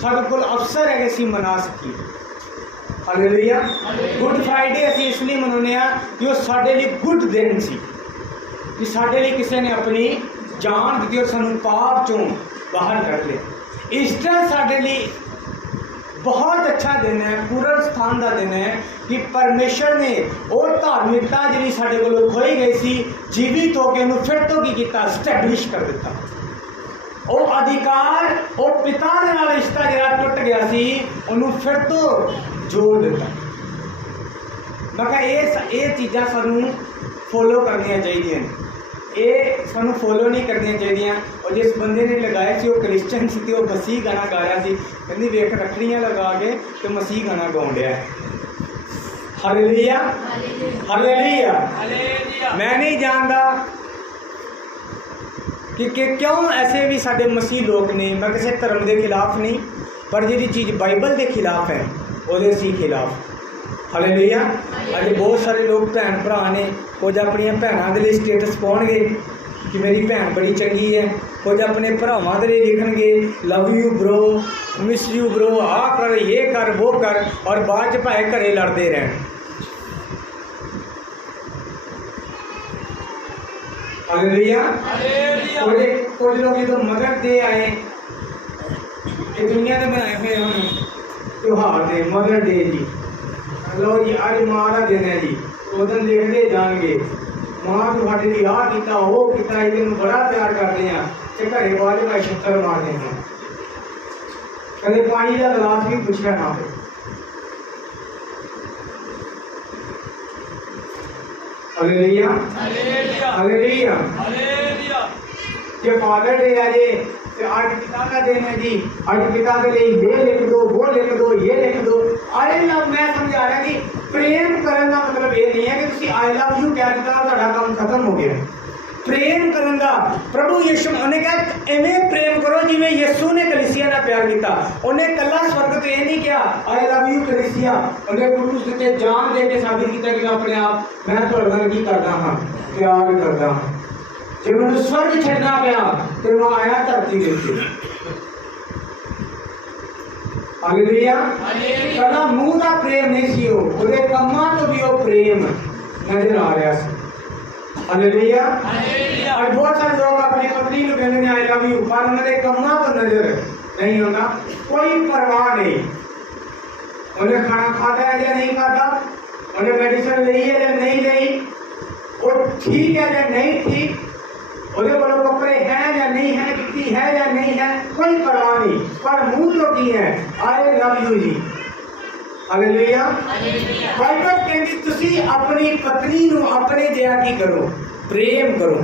साडे कोल अवसर है कि असीं मना सकीए। हालेलुया। गुड फ्राइडे असीं इसलिए मनाउने आ कि वो साडे लिए गुड दिन सी कि साडे लिए किसी ने अपनी जान दी और सानूं पाप चों बाहर कर लिया। ईस्टर साडे लिए बहुत अच्छा दिन है, पूर्ण स्थान का दिन है कि परमेश्वर ने वो धार्मिकता जी साडे कोलों खोई गई सी जीवित होकर उन्होंने फिर तो की किया स्टैबलिश कर दिता। वो अधिकार वो पिता के नाल रिश्ता जरा टुट गया सी उन्होंने फिर तो जोड़ दिता। मैं कहा ये चीज़ां सानू फॉलो करनियां चाहिए, ये सानू फॉलो नहीं करनियां चाहिए। और जिस बंदे ने लगाया सी वो क्रिश्चन सी ते वो मसीह गाना गा रहा सी, कहंदी वेख रखड़ियां लगा के तो मसीह गाना गाउण दिया है। Hallelujah hallelujah. मैं नहीं जानता कि क्यों ऐसे भी साडे मसीह लोग ने, मैं किसी धर्म के खिलाफ नहीं पर जी चीज़ बाइबल के खिलाफ है वो सी खिलाफ। हालेलुया। अज बहुत सारे लोग भैन भरा ने कुछ अपन भैनों के लिए स्टेटस पाउणगे कि मेरी भैन बड़ी चंगी है, कुछ अपने भरावां के लिए लिखणगे love you bro, miss you bro, आ कर ये कर वो कर, और बाद च भाए घरे लड़ते रहन। हालेलुया। कुछ लोग जो मदर डे आए ये दुनिया के बनाए हुए हम त्यौहार दे मदर डे जी, लो जी अज माँ का दिन है जी, उस दिन देखते जाएंगे माँ तो साढ़े लिए आ किया वो किया, ये बड़ा प्यार करते हैं तो घरे बाद में छत्तर मारते हैं, कदे पानी का गिलास भी पूछा ना पे। Hallelujah hallelujah. ये फादर डे है जी, आज पिता का दिन है जी, आज पिता के लिए ये लिख दो वो लिख दो ये लिख दो। अरे लव मैं समझा रहा कि प्रेम करने का मतलब ये नहीं है कि तुसी आई लव यू कह दिता ਤੁਹਾਡਾ काम खत्म हो गया। प्रेम करने का प्रभु यीशु ने कहा इवें प्रेम करो जिवें यीशु ने कलीसिया नाल प्यार किया। उन्हें कला स्वर्ग तो ये नहीं किया आई लव यू कलीसिया, उन्हें क्रूस ते जान दे के साबित किया कि अपने आप मैं तुहाडे नाल की करदा हां, प्यार करदा हां। जब मैं स्वर्ग छड़ना पाया तो मैं आया धरती के उत्ते। हालेलुया। कला मुंह का प्रेम नहीं सी ਉਹਦੇ ਕੰਮਾਂ ਤੋਂ ਵੀ ਉਹ प्रेम नजर आ रहा ਸੀ। हालेलुया। और बहुत सारे लोग अपनी पत्नी को कहते हैं आई लव यू, पर उन्होंने ਕੰਮਾਂ ਤੋਂ नजर नहीं होता, कोई परवाह नहीं। उन्हें खाना खाता है या नहीं खाता, उन्हें मेडिसिन ली है या नहीं ली, वो ठीक है या नहीं ठीक, ਉਹਦੇ ਕੋਲ कपड़े हैं या नहीं है, कितनी है या नहीं है, कोई परवाह नहीं, पर मुंह तो की है आई लव यू जी। हालेलुया। बाइबल कहती तुसी अपनी पत्नी ਨੂੰ ਆਪਣੇ ਜਿਹਾ ਕੀ ਕਰੋ, प्रेम करो।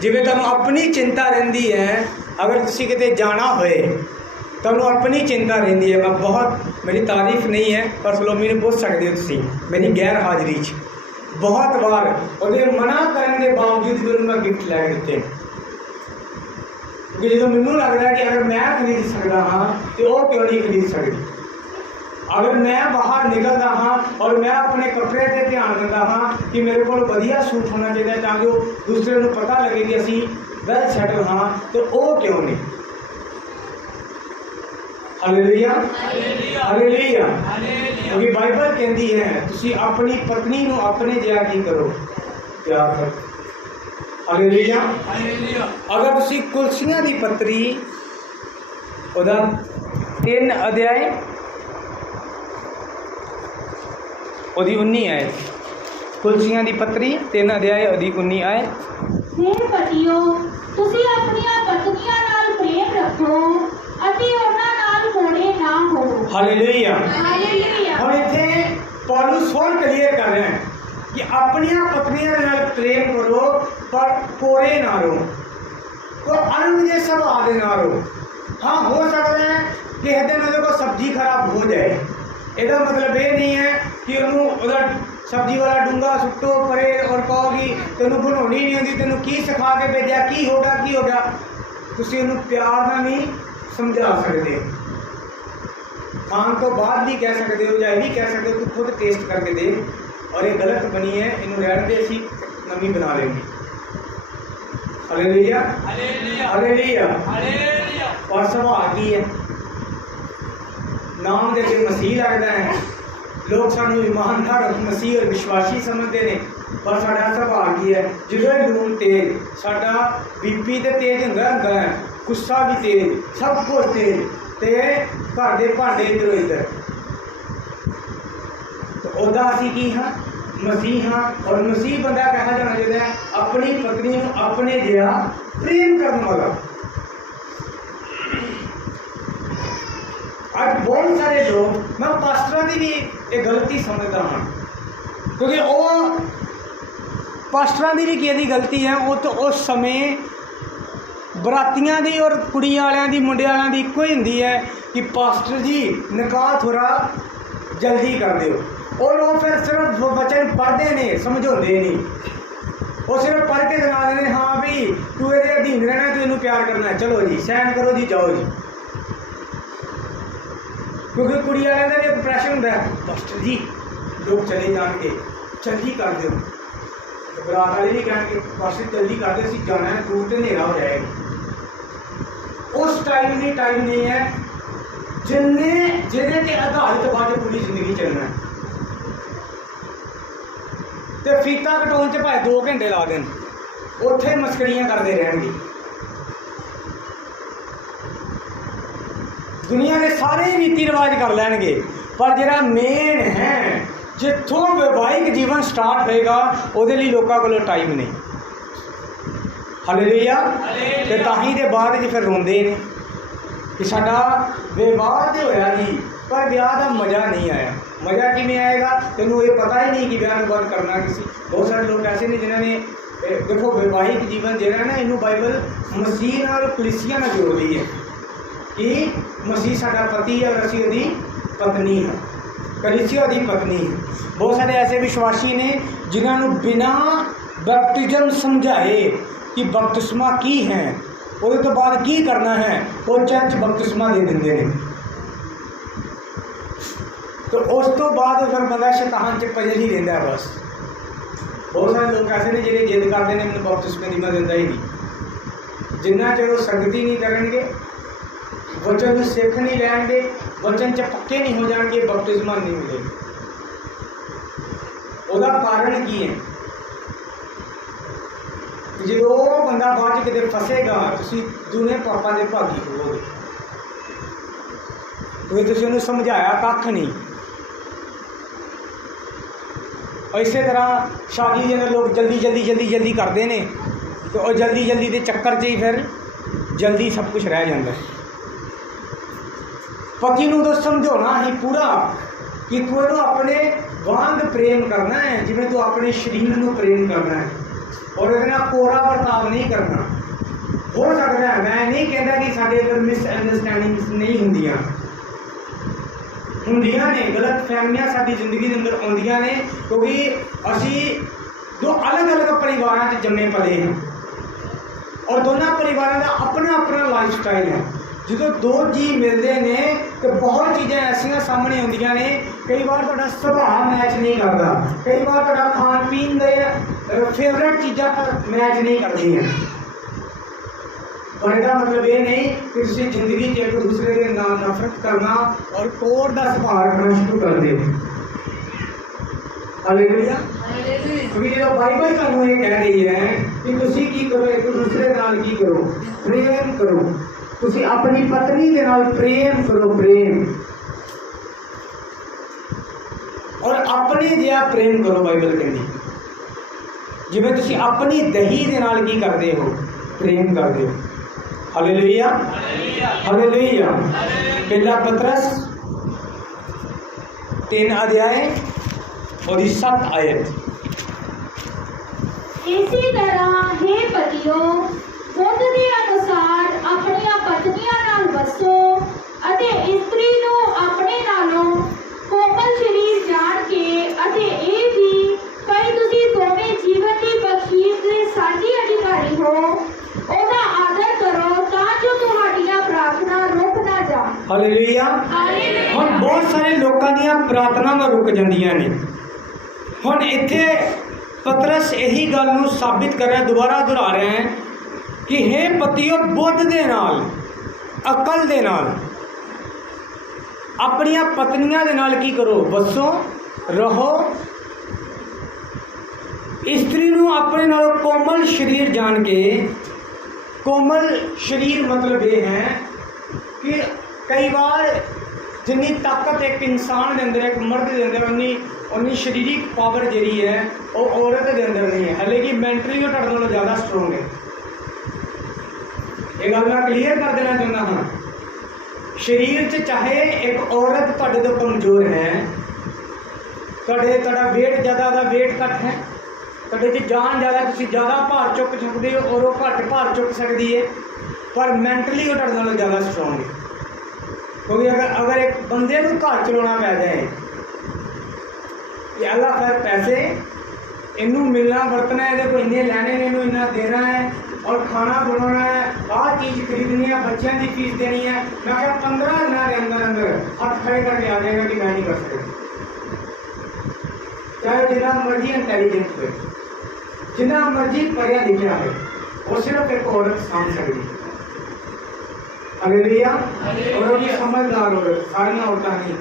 ਜਿਵੇਂ ਤੁਹਾਨੂੰ ਆਪਣੀ चिंता ਰਹਿੰਦੀ है, अगर ਤੁਸੀਂ ਕਿਤੇ ਜਾਣਾ ਹੋਏ ਤੁਹਾਨੂੰ ਆਪਣੀ चिंता ਰਹਿੰਦੀ है, मैं बहुत मेरी तारीफ नहीं है पर सलोमी ਨੂੰ ਪੁੱਛ ਸਕਦੇ ਹੋ ਤੁਸੀਂ ਮੇਰੀ ਗੈਰ ਹਾਜ਼ਰੀ 'ਚ बहुत बार ਉਹਦੇ ਮਨਾ ਕਰਨ ਦੇ ਬਾਵਜੂਦ ਵੀ ਉਹਨੂੰ ਮੈਂ ਗਿਫਟ ਲੈ ਕੇ ਦਿੱਤੇ, ਕਿਉਂਕਿ ਜਦੋਂ ਮੈਨੂੰ ਲੱਗਦਾ ਕਿ ਅਗਰ ਮੈਂ ਖਰੀਦ ਸਕਦਾ ਹਾਂ ਤੇ ਉਹ ਕਿਉਂ ਨਹੀਂ ਖਰੀਦ ਸਕਦੀ। अगर मैं बाहर निकलता हाँ और मैं अपने कपड़े पर ध्यान देता हाँ कि मेरे को वधिया सूट होना चाहिए ताकि दूसरे को पता लगे कि असी वेल सैटल हाँ, तो वो क्यों नहीं। हालेलुया। हालेलुया। क्योंकि बाइबल कहती है तुसी अपनी पत्नी को अपने जिहा की करो, प्यार करो। हालेलुया। अगर तुसी कुलसियां दी पत्री ओदा 3 अध्याय ਉਹਦੀ 19 ਆਇਤ, ਕੁਲਸੀਆਂ ਦੀ ਪੱਤਰੀ 3 ਅਧਿਆਇ ਉਹਦੀ 19 ਆਇਤ। हे पतियो ਤੁਸੀਂ ਆਪਣੀਆਂ ਪਤਨੀਆਂ ਨਾਲ ਪ੍ਰੇਮ ਰੱਖੋ ਅਤੇ ਉਹਨਾਂ ਨਾਲ ਕੋੜੇ ਨਾ ਹੋ। ਹਾਲੇਲੂਇਆ। ਹਾਲੇਲੂਇਆ। ਹੁਣ ਇੱਥੇ ਪੌਲੁਸ ਹੋਰ ਕਲੀਅਰ ਕਰ ਰਿਹਾ ਹੈ ਕਿ ਆਪਣੀਆਂ ਪਤਨੀਆਂ ਨਾਲ ਪ੍ਰੇਮ ਕਰੋ ਪਰ ਕੋੜੇ ਨਾ ਰਹੋ, ਕੋਈ ਅਣਬ ਦੇ ਸੁਭਾਅ ਦੇ ਨਾ ਰਹੋ। हाँ हो सकता है कि कहते मेरे को सब्जी खराब हो जाए, ਇਹਦਾ मतलब ये नहीं है कि ਉਹਨੂੰ ਉਹਦਾ सब्जी वाला डूंगा सुट्टो परे और कहोगी तेनों बनानी नहीं आती, तेनों की सिखा के भेजा, की हो गया। तुसी ਉਹਨੂੰ प्यार ਨਾਲ नहीं समझा सकते, खान तो बाद भी कह सकते हो या भी कह सकते हो तू खुद टेस्ट करके दे और ये गलत बनी है, इन्हों रहने दे असी नवी बना लेंगे। हालेलुया। हालेलुया। और सुभाव की है नाम दे के मसीह लगता है, लोग सानू ईमानदार मसीह और विश्वासी समझते हैं, पर साडा सुभाव की है जो लून तेज, साडा बीपी तो तेज होंदा है, गुस्सा भी तेज, सब कुछ तेज, तो घर के भांडे इधर इधर, तो उदा असी की हाँ मसीह हाँ। और मसीह बंदा कहा जाना चाहिए अपनी पत्नी को अपने जिहा प्रेम करने वाला। आज बहुत सारे लोग, मैं पास्टरां की भी एक गलती समझता हाँ, क्योंकि वो पास्टरां की भी किसी गलती है, वो तो उस समय बरातियां दी और कुड़ी वालियां दी मुंडे वालियां दी इक्को ही हुंदी है कि पास्टर जी निकाह थोड़ा जल्दी कर दिओ, और वो फिर सिर्फ वचन पढ़ते ने समझाते नहीं, वो सिर्फ पढ़ के सुना देते हाँ भी तू ये अधीन रहना, तू इन्हू प्यार करना है, चलो जी सहन करो जी जाओ जी। क्योंकि कुड़ी वाले का भी इंप्रैशन होता है पास्टर जी लोग चले जाएंगे जल्दी कर दो, तो बरात वाले भी कहेंगे पास्टर जल्दी कर दो असीं जाना है, दूर तो अंधेरा हो जाएगा। उस टाइम नहीं है जिन्हें के आधारित बाਅਦ पूरी जिंदगी चलना है, तो फीता कटाउन च भावें 2 घंटे ला देन, उत्थे मस्करियां करते रहेंगे। दुनिया के सारे रीति रिवाज कर लैणगे, पर जिहड़ा मेन है जिथों वैवाहिक जीवन स्टार्ट होएगा उहदे लई लोकां कोल टाइम नहीं। हालेलुया। ते ताहीं दे बाद फिर रोंदे ने कि साडा विवाह तो होया जी पर ब्याह का मज़ा नहीं आया। मज़ा किवें आएगा, तेनों ये पता ही नहीं कि ब्याह बंद करना किसी। बहुत सारे लोग ऐसे ने जिन्होंने देखो वैवाहिक जीवन जिहड़ा ना इनू बाइबल मसीह नाल कलीसिया नाल जोड़दी है कि मसीह साडा पति है और असीं उहदी पत्नी है, कलीसिया उहदी पत्नी है। बहुत सारे ऐसे विश्वासी ने जिन्होंने बिना बैप्टिज्म समझाए कि बपतिस्मा की है, उसके तो बाद की करना है, वो चर्च बपतिस्मा दे देंगे ने, तो उस तो बाद फिर बंदा शैतान च पजल ही रहिंदा है बस। बहुत सारे लोग ऐसे ने जिहड़े जिद करते हैं मैंने बपतिस्मे दी मैं दिंदा ही नहीं, जिन्ना चਿਰ ਉਹ संगति नहीं करेंगे, वचन सीख नहीं लैणगे, वचन च पक्के नहीं हो जाएंगे, बपतिस्मा नहीं मिलेगी। ਉਹਦਾ ਕਾਰਨ ਕੀ ਹੈ? ਜਦੋਂ ਉਹ ਬੰਦਾ ਬਾਅਦ 'ਚ ਕਿਤੇ ਫਸੇਗਾ, ਤੁਸੀਂ ਦੂਨੇ ਪਾਪਾਂ ਦੇ ਭਾਗੀ ਹੋਵੋਗੇ। ਕਿਉਂਕਿ ਤੁਸੀਂ ਉਹਨੂੰ ਸਮਝਾਇਆ ਕੱਖ ਨਹੀਂ। ਇਸੇ ਤਰ੍ਹਾਂ ਸ਼ਾਦੀ ਦੇ ਲੋਕ ਜਲਦੀ ਕਰਦੇ ਨੇ, ਤੇ ਉਹ ਜਲਦੀ ਦੇ ਚੱਕਰ 'ਚ ਹੀ ਫਿਰ ਜਲਦੀ ਸਭ ਕੁਝ ਰਹਿ ਜਾਂਦਾ ਹੈ। ਪਤੀ ਨੂੰ ਤਾਂ ਸਮਝਾਉਣਾ ਹੀ ਪੂਰਾ ਕਿ ਤੂੰ ਇਹਨੂੰ ਆਪਣੇ ਵਾਂਗ ਪ੍ਰੇਮ ਕਰਨਾ ਹੈ, ਜਿਵੇਂ ਤੂੰ ਆਪਣੇ ਸਰੀਰ ਨੂੰ ਪ੍ਰੇਮ ਕਰਨਾ ਹੈ, ਔਰ ਇਹਦੇ ਨਾਲ ਕੋਰਾ ਵਰਤਾਵ ਨਹੀਂ ਕਰਨਾ। ਹੋ ਸਕਦਾ ਹੈ, ਮੈਂ ਨਹੀਂ ਕਹਿੰਦਾ ਕਿ ਸਾਡੇ ਅੰਦਰ ਮਿਸ ਅੰਡਰਸਟੈਂਡਿੰਗਸ ਨਹੀਂ ਹੁੰਦੀਆਂ ਨੇ, ਗਲਤ ਫਹਿਮੀਆਂ ਸਾਡੀ ਜ਼ਿੰਦਗੀ ਦੇ ਅੰਦਰ ਆਉਂਦੀਆਂ ਨੇ, ਕਿਉਂਕਿ ਅਸੀਂ ਦੋ ਅਲੱਗ-ਅਲੱਗ ਪਰਿਵਾਰਾਂ 'ਚ ਜੰਮੇ ਪਲੇ ਹਾਂ, ਔਰ ਦੋਨਾਂ ਪਰਿਵਾਰਾਂ ਦਾ ਆਪਣਾ ਲਾਈਫ ਸਟਾਈਲ ਹੈ। ਜਦੋਂ ਦੋ ਜੀ ਮਿਲਦੇ ਨੇ ਤਾਂ ਬਹੁਤ ਚੀਜ਼ਾਂ ਐਸੀਆਂ ਸਾਹਮਣੇ ਆਉਂਦੀਆਂ ਨੇ। ਕਈ ਵਾਰ ਤੁਹਾਡਾ ਸੁਭਾਅ ਮੈਚ ਨਹੀਂ ਕਰਦਾ, ਕਈ ਵਾਰ ਤੁਹਾਡਾ ਖਾਣ ਪੀਣ ਦੇ ਫੇਵਰੇਟ ਚੀਜ਼ਾਂ ਮੈਚ ਨਹੀਂ ਕਰਦੀਆਂ, ਪਰ ਇਹਦਾ ਮਤਲਬ ਇਹ ਨਹੀਂ ਕਿ ਤੁਸੀਂ ਜ਼ਿੰਦਗੀ 'ਚ ਇੱਕ ਦੂਸਰੇ ਦੇ ਨਾਲ ਨਫ਼ਰਤ ਕਰਨਾ ਔਰ ਕੋਰ ਦਾ ਸੁਭਾਅ ਰੱਖਣਾ ਸ਼ੁਰੂ ਕਰ ਦਿਓ। ਹਾਲੇਲੂਇਆ। ਕਿਉਂਕਿ ਜਦੋਂ ਬਾਈਬਲ ਤੁਹਾਨੂੰ ਇਹ ਕਹਿ ਰਹੀ ਹੈ ਕਿ ਤੁਸੀਂ ਕੀ ਕਰੋ, ਇੱਕ ਦੂਸਰੇ ਨਾਲ ਕੀ ਕਰੋ, ਪ੍ਰੇਮ ਕਰੋ। ਤੁਸੀਂ ਆਪਣੀ ਪਤਨੀ ਦੇ ਨਾਲ ਪ੍ਰੇਮ ਕਰੋ, ਪ੍ਰੇਮ, ਔਰ ਆਪਣੇ ਜਿਹਾ ਪ੍ਰੇਮ ਕਰੋ। ਬਾਈਬਲ ਕਹਿੰਦੀ ਜਿਵੇਂ ਤੁਸੀਂ ਆਪਣੀ ਦਹੀ ਦੇ ਨਾਲ ਕੀ ਕਰਦੇ ਹੋ, ਪ੍ਰੇਮ ਕਰਦੇ ਹੋ। Hallelujah, hallelujah. ਪਹਿਲਾ ਪਤਰਸ 3 अध्याय और 7 आयत। इसी तरह हे पतियों, बुद्ध के अनुसार अपनी पत्नियां नाल बसो अते इस्त्री नूं अपने नालों कोमल शरीर जान के अते ਇਹ भी कई तुसी दोवें जीवन की बख्शीश ਦੇ ਸਾਂਝੇ ਅਧਿਕਾਰੀ ਹੋ, ਉਹਦਾ ਆਦਰ ਕਰੋ ਤਾਂ ਜੋ ਤੁਹਾਡੀਆਂ ਪ੍ਰਾਰਥਨਾ ਰੁਕ ਨਾ ਜਾਣ। ਹਾਲੇਲੂਇਆ। ਹੁਣ ਬਹੁਤ ਸਾਰੇ ਲੋਕਾਂ ਦੀਆਂ ਪ੍ਰਾਰਥਨਾਵਾਂ ਰੁਕ ਜਾਂਦੀਆਂ ਨੇ। ਹੁਣ ਇੱਥੇ ਪਤਰਸ ਇਹੀ ਗੱਲ ਨੂੰ ਸਾਬਿਤ ਕਰ ਰਿਹਾ, ਦੁਬਾਰਾ ਦੁਹਰਾ ਰਿਹਾ ਹੈ ਕਿ हे ਪਤੀਓ, ਬੁੱਧ ਦੇ ਨਾਲ, ਅਕਲ ਦੇ ਨਾਲ ਆਪਣੀਆਂ ਪਤਨੀਆਂ ਦੇ ਨਾਲ ਕੀ ਕਰੋ, ਵਸੋ, ਰਹੋ। ਇਸਤਰੀ ਨੂੰ ਆਪਣੇ ਨਾਲ ਕੋਮਲ ਸਰੀਰ ਜਾਣ ਕੇ, ਕੋਮਲ ਸਰੀਰ ਮਤਲਬ ਇਹ ਹੈ ਕਿ ਕਈ ਵਾਰ ਜਿੰਨੀ ਤਾਕਤ ਇੱਕ ਇਨਸਾਨ ਦੇ ਅੰਦਰ, ਇੱਕ ਮਰਦ ਦੇ ਅੰਦਰ, ਉਨੀ ਸਰੀਰਕ ਪਾਵਰ ਜਿਹੜੀ ਹੈ ਉਹ ਔਰਤ ਦੇ ਅੰਦਰ ਨਹੀਂ ਹੈ। ਹਾਲੇ ਕਿ ਮੈਂਟਲੀ ਉਹ ਤੁਹਾਡੇ ਨਾਲੋਂ ਜ਼ਿਆਦਾ ਸਟਰੋਂਗ ਹੈ। ਇਹ ਗੱਲ ਮੈਂ ਕਲੀਅਰ ਕਰ ਦੇਣਾ ਚਾਹੁੰਦਾ ਹਾਂ। ਸਰੀਰ 'ਚ ਚਾਹੇ ਇੱਕ ਔਰਤ ਤੁਹਾਡੇ ਤੋਂ ਕਮਜ਼ੋਰ ਹੈ, ਤੁਹਾਡਾ ਵੇਟ ਜ਼ਿਆਦਾ, ਉਹਦਾ ਵੇਟ ਘੱਟ ਹੈ, ਤੁਹਾਡੇ 'ਚ ਜਾਨ ਜ਼ਿਆਦਾ, ਤੁਸੀਂ ਜ਼ਿਆਦਾ ਭਾਰ ਚੁੱਕ ਸਕਦੇ ਹੋ ਔਰ ਉਹ ਘੱਟ ਭਾਰ ਚੁੱਕ ਸਕਦੀ ਹੈ, ਪਰ ਮੈਂਟਲੀ ਉਹ ਤੁਹਾਡੇ ਨਾਲੋਂ ਜ਼ਿਆਦਾ ਸਟਰੋਂਗ ਹੈ। ਕਿਉਂਕਿ ਅਗਰ ਇੱਕ ਬੰਦੇ ਨੂੰ ਘਰ ਚਲਾਉਣਾ ਪੈ ਜਾਏ ਕਿ ਅੱਲਾ ਫਿਰ ਪੈਸੇ, ਇਹਨੂੰ ਮਿਲਣਾ ਵਰਤਣਾ, ਇਹਦੇ ਕੋਲ ਇੰਨੇ ਲੈਣੇ ਨੇ, ਇਹਨੂੰ ਇੰਨਾ ਦੇਣਾ ਹੈ, ਔਰ ਖਾਣਾ ਬਣਾਉਣਾ ਹੈ, ਆਹ ਚੀਜ਼ ਖਰੀਦਣੀ ਹੈ, ਬੱਚਿਆਂ ਦੀ ਫੀਸ ਦੇਣੀ ਹੈ। ਮੈਂ ਕਿਹਾ 15 ਦਿਨਾਂ ਦੇ ਅੰਦਰ ਹੱਥ ਖੜੇ ਕਰਕੇ ਆ ਜਾਏਗਾ ਕਿ ਮੈਂ ਨਹੀਂ ਕਰ ਸਕਦਾ। ਚਾਹੇ ਜਿੰਨਾ ਮਰਜ਼ੀ ਇੰਟੈਲੀਜੈਂਟ ਹੋਏ, ਜਿੰਨਾ ਮਰਜ਼ੀ ਪੜ੍ਹਿਆ ਲਿਖਿਆ ਹੋਵੇ, ਉਹ ਸਿਰਫ ਇੱਕ ਔਰਤ ਸਾਂਭ ਸਕਦੀ ਹੈ। ਹਾਲੇਲੂਇਆ। ਔਰ ਉਹ ਵੀ ਸਮਝਦਾਰ ਹੋਵੇ, ਸਾਰੀਆਂ ਔਰਤਾਂ ਨਹੀਂ,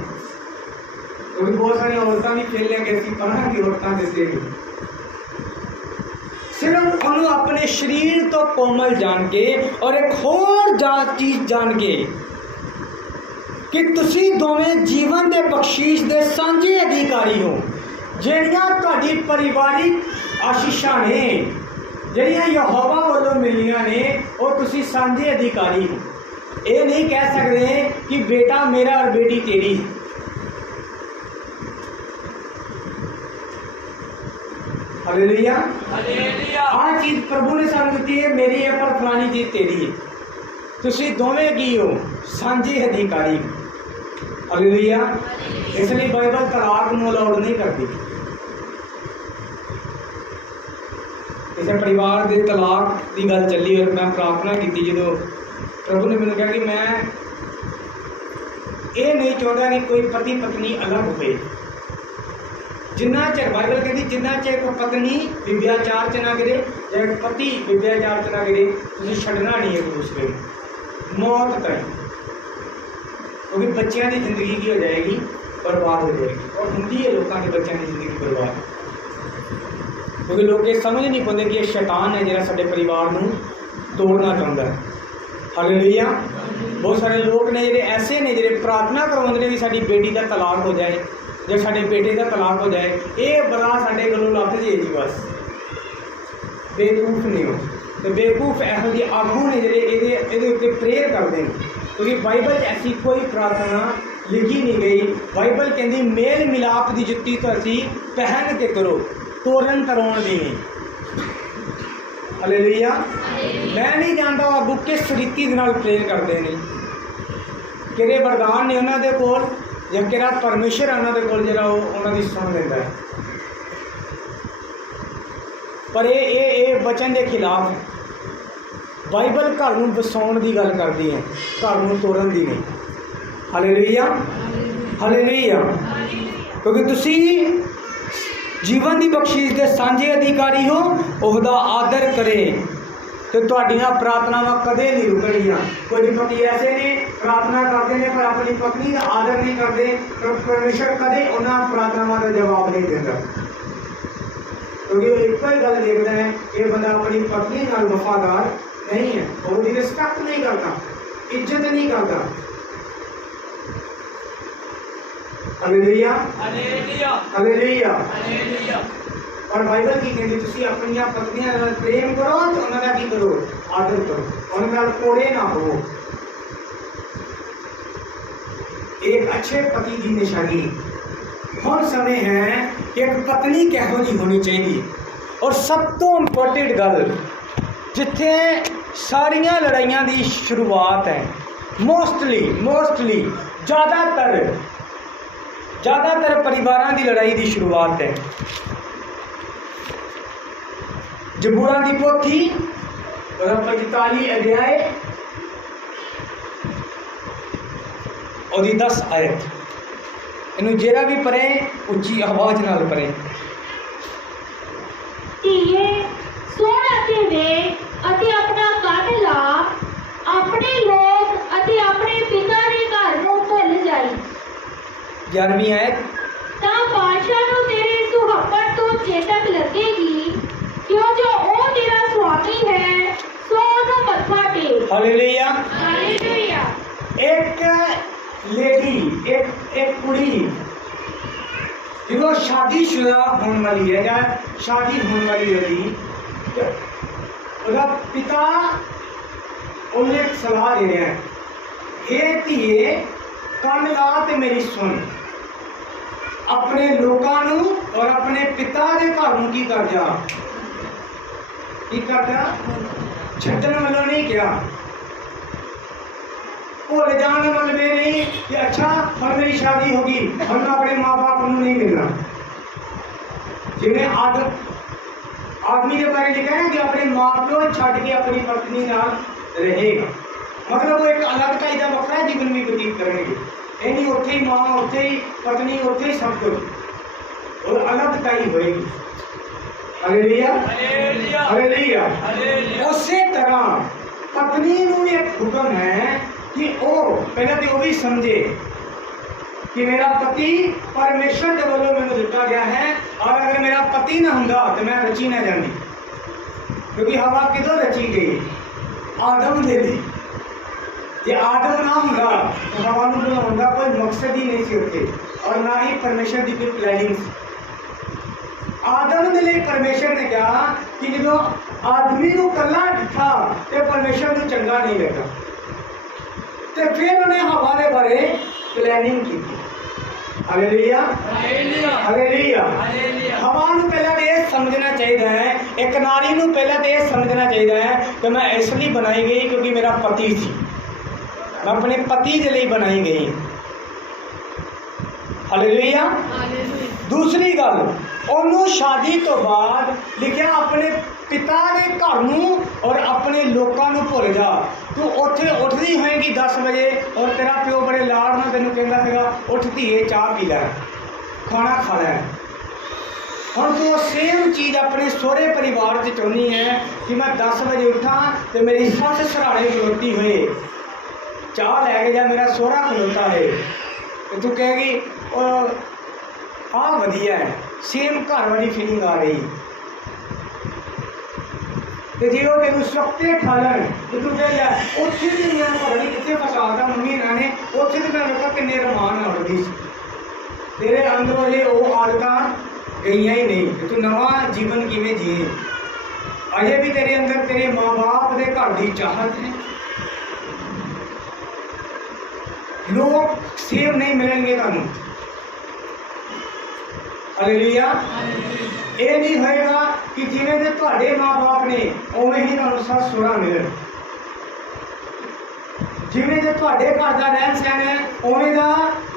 ਕਿਉਂਕਿ ਬਹੁਤ ਸਾਰੀਆਂ ਔਰਤਾਂ ਵੀ ਫੇਲ ਲੈ ਕੇ ਅਸੀਂ ਪੜ੍ਹਾਂ ਕਿ ਔਰਤਾਂ ਦੇ ਸੇ ਸਿਰਫ ਉਹਨੂੰ ਆਪਣੇ ਸਰੀਰ ਤੋਂ ਕੋਮਲ ਜਾਣ ਕੇ ਔਰ ਇੱਕ ਹੋਰ ਚੀਜ਼ ਜਾਣ ਕੇ ਕਿ ਤੁਸੀਂ ਦੋਵੇਂ ਜੀਵਨ ਦੇ ਬਖਸ਼ੀਸ਼ ਦੇ ਸਾਂਝੇ ਅਧਿਕਾਰੀ ਹੋ। ਜਿਹੜੀਆਂ ਤੁਹਾਡੀ ਪਰਿਵਾਰਿਕ ਆਸ਼ੀਸ਼ਾਂ ਨੇ, ਜਿਹੜੀਆਂ ਯਹੋਵਾ ਵੱਲੋਂ ਮਿਲੀਆਂ ਨੇ, ਉਹ ਤੁਸੀਂ ਸਾਂਝੇ ਅਧਿਕਾਰੀ ਹੋ। ਇਹ ਨਹੀਂ ਕਹਿ ਸਕਦੇ ਕਿ ਬੇਟਾ ਮੇਰਾ ਔਰ बेटी तेरी। हालेलुया। आह चीज प्रभु ने सानू दी है, मेरी है, पर फलानी चीज तेरी है। तुसी दोवें की हो, सांझे अधिकारी। हालेलुया। इसलिए बाइबल तलाक नूं अलाउड नहीं करती। किसी परिवार के तलाक की गल चली और मैं प्रार्थना की जो प्रभु ने मैंने कहा कि मैं ये नहीं चाहता कि कोई पति पत्नी अलग हो। जिन्ना चर बाइबल कहती जिन्ना चर एक पत्नी विव्याचार च ना गिरे या एक पति विव्याचार च ना गिरे, तुसीं छड्डना नहीं एक दूसरे को मौत तक। क्योंकि बच्चों की जिंदगी की हो जाएगी, बर्बाद हो जाएगी। और होंगी है लोगों के बच्चों की जिंदगी बर्बाद, क्योंकि लोग ये समझ नहीं पाते कि ये शैतान है जो साडे परिवार को तोड़ना चाहता है। हालेलुया। बहुत सारे लोग ने जो ऐसे ने जो प्रार्थना करवाते हैं कि साडी बेटी का तलाक हो जाए या साडे बेटे का तलाक हो जाए, ये बला साडे कोलों लथ जे जी बस। बेवकूफ नहीं हो, तो बेवकूफ यहो जी आगू ने जोड़े ये उत्ते प्रेयर करते हैं, क्योंकि बाइबल ऐसी कोई प्रार्थना लिखी नहीं गई। बाइबल कहती मेल मिलाप की जुत्ती तो असी पहन के करो, तोड़न तरोण दी नहीं। हालेलुया। मैं नहीं जानता आगू किस तरीके प्रेयर करते हैं, किहड़े वरदान ने उन्होंने कोल या किहड़ा परमेश्वर उन्होंने कोल जिहड़ा उन्होंने सुन लेंदा है। पर ये वचन के खिलाफ है। बाइबल घर नूं वसाउण की गल करती है, घर नूं तोड़न की नहीं। Hallelujah, hallelujah. क्योंकि तुसी जीवन की बख्शीश के सांझे अधिकारी हो, उसका आदर करे तो तुहाड़ियां प्रार्थनावां कदे नहीं रुकणगियां। कोई पति ऐसे ने प्रार्थना करते हैं पर अपनी पत्नी का आदर नहीं करते, तो परमेश्वर कदे उन्हां प्रार्थनावां का जवाब नहीं देता, क्योंकि एक ही गल देखता है कि बंदा अपनी पत्नी नाल वफादार नहीं है, और उसकी रिस्पेक्ट नहीं करता, इज्जत नहीं करता। Hallelujah, hallelujah, hallelujah, hallelujah. और बाइबल की कहती तुसी अपनी पत्नियां नाल प्रेम करो तो उन्होंने की करो, आदर करो, उन्होंने कोड़े ना हो। एक अच्छे पति की निशानी हुण समय है कि एक पत्नी किहो जी होनी चाहिए। और सब तो इंपोर्टेंट गल जिथे सारिया लड़ाइयां की शुरुआत है, मोस्टली ज़्यादातर परिवारों की लड़ाई की शुरुआत है। जबूरां की पोथी 45 अध्याय और 10 आयत, इनू जेरा भी पढ़े उच्ची आवाज नाल पढ़े। धीए सुण अते वेख अते अपना कन ला, अपने लोग अते अपने पिता के घर नूं भुल जाई। 11वीं आयत, तां बादशाह नूं तेरे सुहप्पड़ तो चेतक लगेगी, क्यों जो ओ तेरा स्वामी है सो ओनू मत्था टेक। Hallelujah, hallelujah. एक लेडी एक कुड़ी जो शादीशुदा होने वाली है या शादी होने वाली होगी, उसका पिता उन्हें एक सलाह दे रहे हैं, हे धीए कन ला ते मेरी सुन, अपने लोगों नूं और अपने पिता के घर नूं की कर जा, छड्डण वालों नहीं किया, भुल जाने वाले में नहीं कि अच्छा हम मेरी शादी होगी, हम अपने माँ बाप को नहीं मिलना। जिन्हें आदमी के बारे लिखा है कि अपने माँ प्यो छड़ के अपनी पत्नी नाल रहेगा, मतलब वो एक अलग टाइप का वखरा जीवन भी व्यतीत करेंगे। ये नहीं उत्थे ही माँ, उत्थे ही पत्नी, उत्थे ही सब कुछ, और अलग टाइप होएगी। Hallelujah, hallelujah, hallelujah. उसी तरह पत्नी नूं एक हुक्म है कि वो पहले तो वो भी समझे कि मेरा पति परमेश्वर के वालों मैंने दिता गया है, और अगर मेरा पति ना होंदा तो मैं रची ना जाती, क्योंकि हवा किधर रची गई, आदम दे दी। ये आदम ना होंदा तो हवा नूं बनाउण दा कोई मकसद ही नहीं सी उत्थे, और ना ही परमेश्वर की कोई प्लानिंग। आदम के लिए परमेश्वर ने कहा कि जो आदमी को कला दिखा तो परमेश्वर को चंगा नहीं लगा, तो फिर उन्हें हवा के बारे प्लानिंग की। Hallelujah, hallelujah. हवा को पहले तो यह समझना चाहिए है, एक नारी को पहले तो यह समझना चाहिए है कि मैं इसलिए बनाई गई क्योंकि मेरा पति थी, मैं अपने पति के लिए बनाई गई। हालेलुया। दूसरी गल, उन्होंने शादी तो बाद लिखा अपने पिता के घर नूं और अपने लोगों नूं भुल जा। तू उत्थे उठदी होएगी 10 बजे और तेरा प्यो बड़े लाड़ नाल तैनूं कहंदा सीगा उठ धीए चाह पी लै, खाना खा लै। हुण तू सेम चीज़ अपने सोहरे परिवार च चाहुंदी है कि मैं 10 बजे उठा तो मेरी सस सराणे खलोती होए चाह लैके जा मेरा सोहरा खलोता है, तो तू कहेगी हाँ वधिया है, सेम घर वाली फीलिंग आ रही। तो जो तेन सख्ते ठालन तो तू कह लिया उत्थे तो मैं पता नहीं कितने फसादा मम्मी इन्होंने उत्थे तो मैं लोग किन्ने रमान आउंदी तेरे अंदरों ये वो आदत गई ही नहीं, तो तू नवा जीवन किवें जिए। अजे भी तेरे अंदर तेरे माँ बाप के घर की चाहत है। लोग सेम नहीं मिलेंगे तुहानू, हालेलुया। ये नहीं होएगा कि जिवें दे तुहाडे माँ बाप ने उवें ही तुहानू सस सहुरा मिलन, जिवें दे तुहाडे घर दा रहन सहन है उवें दा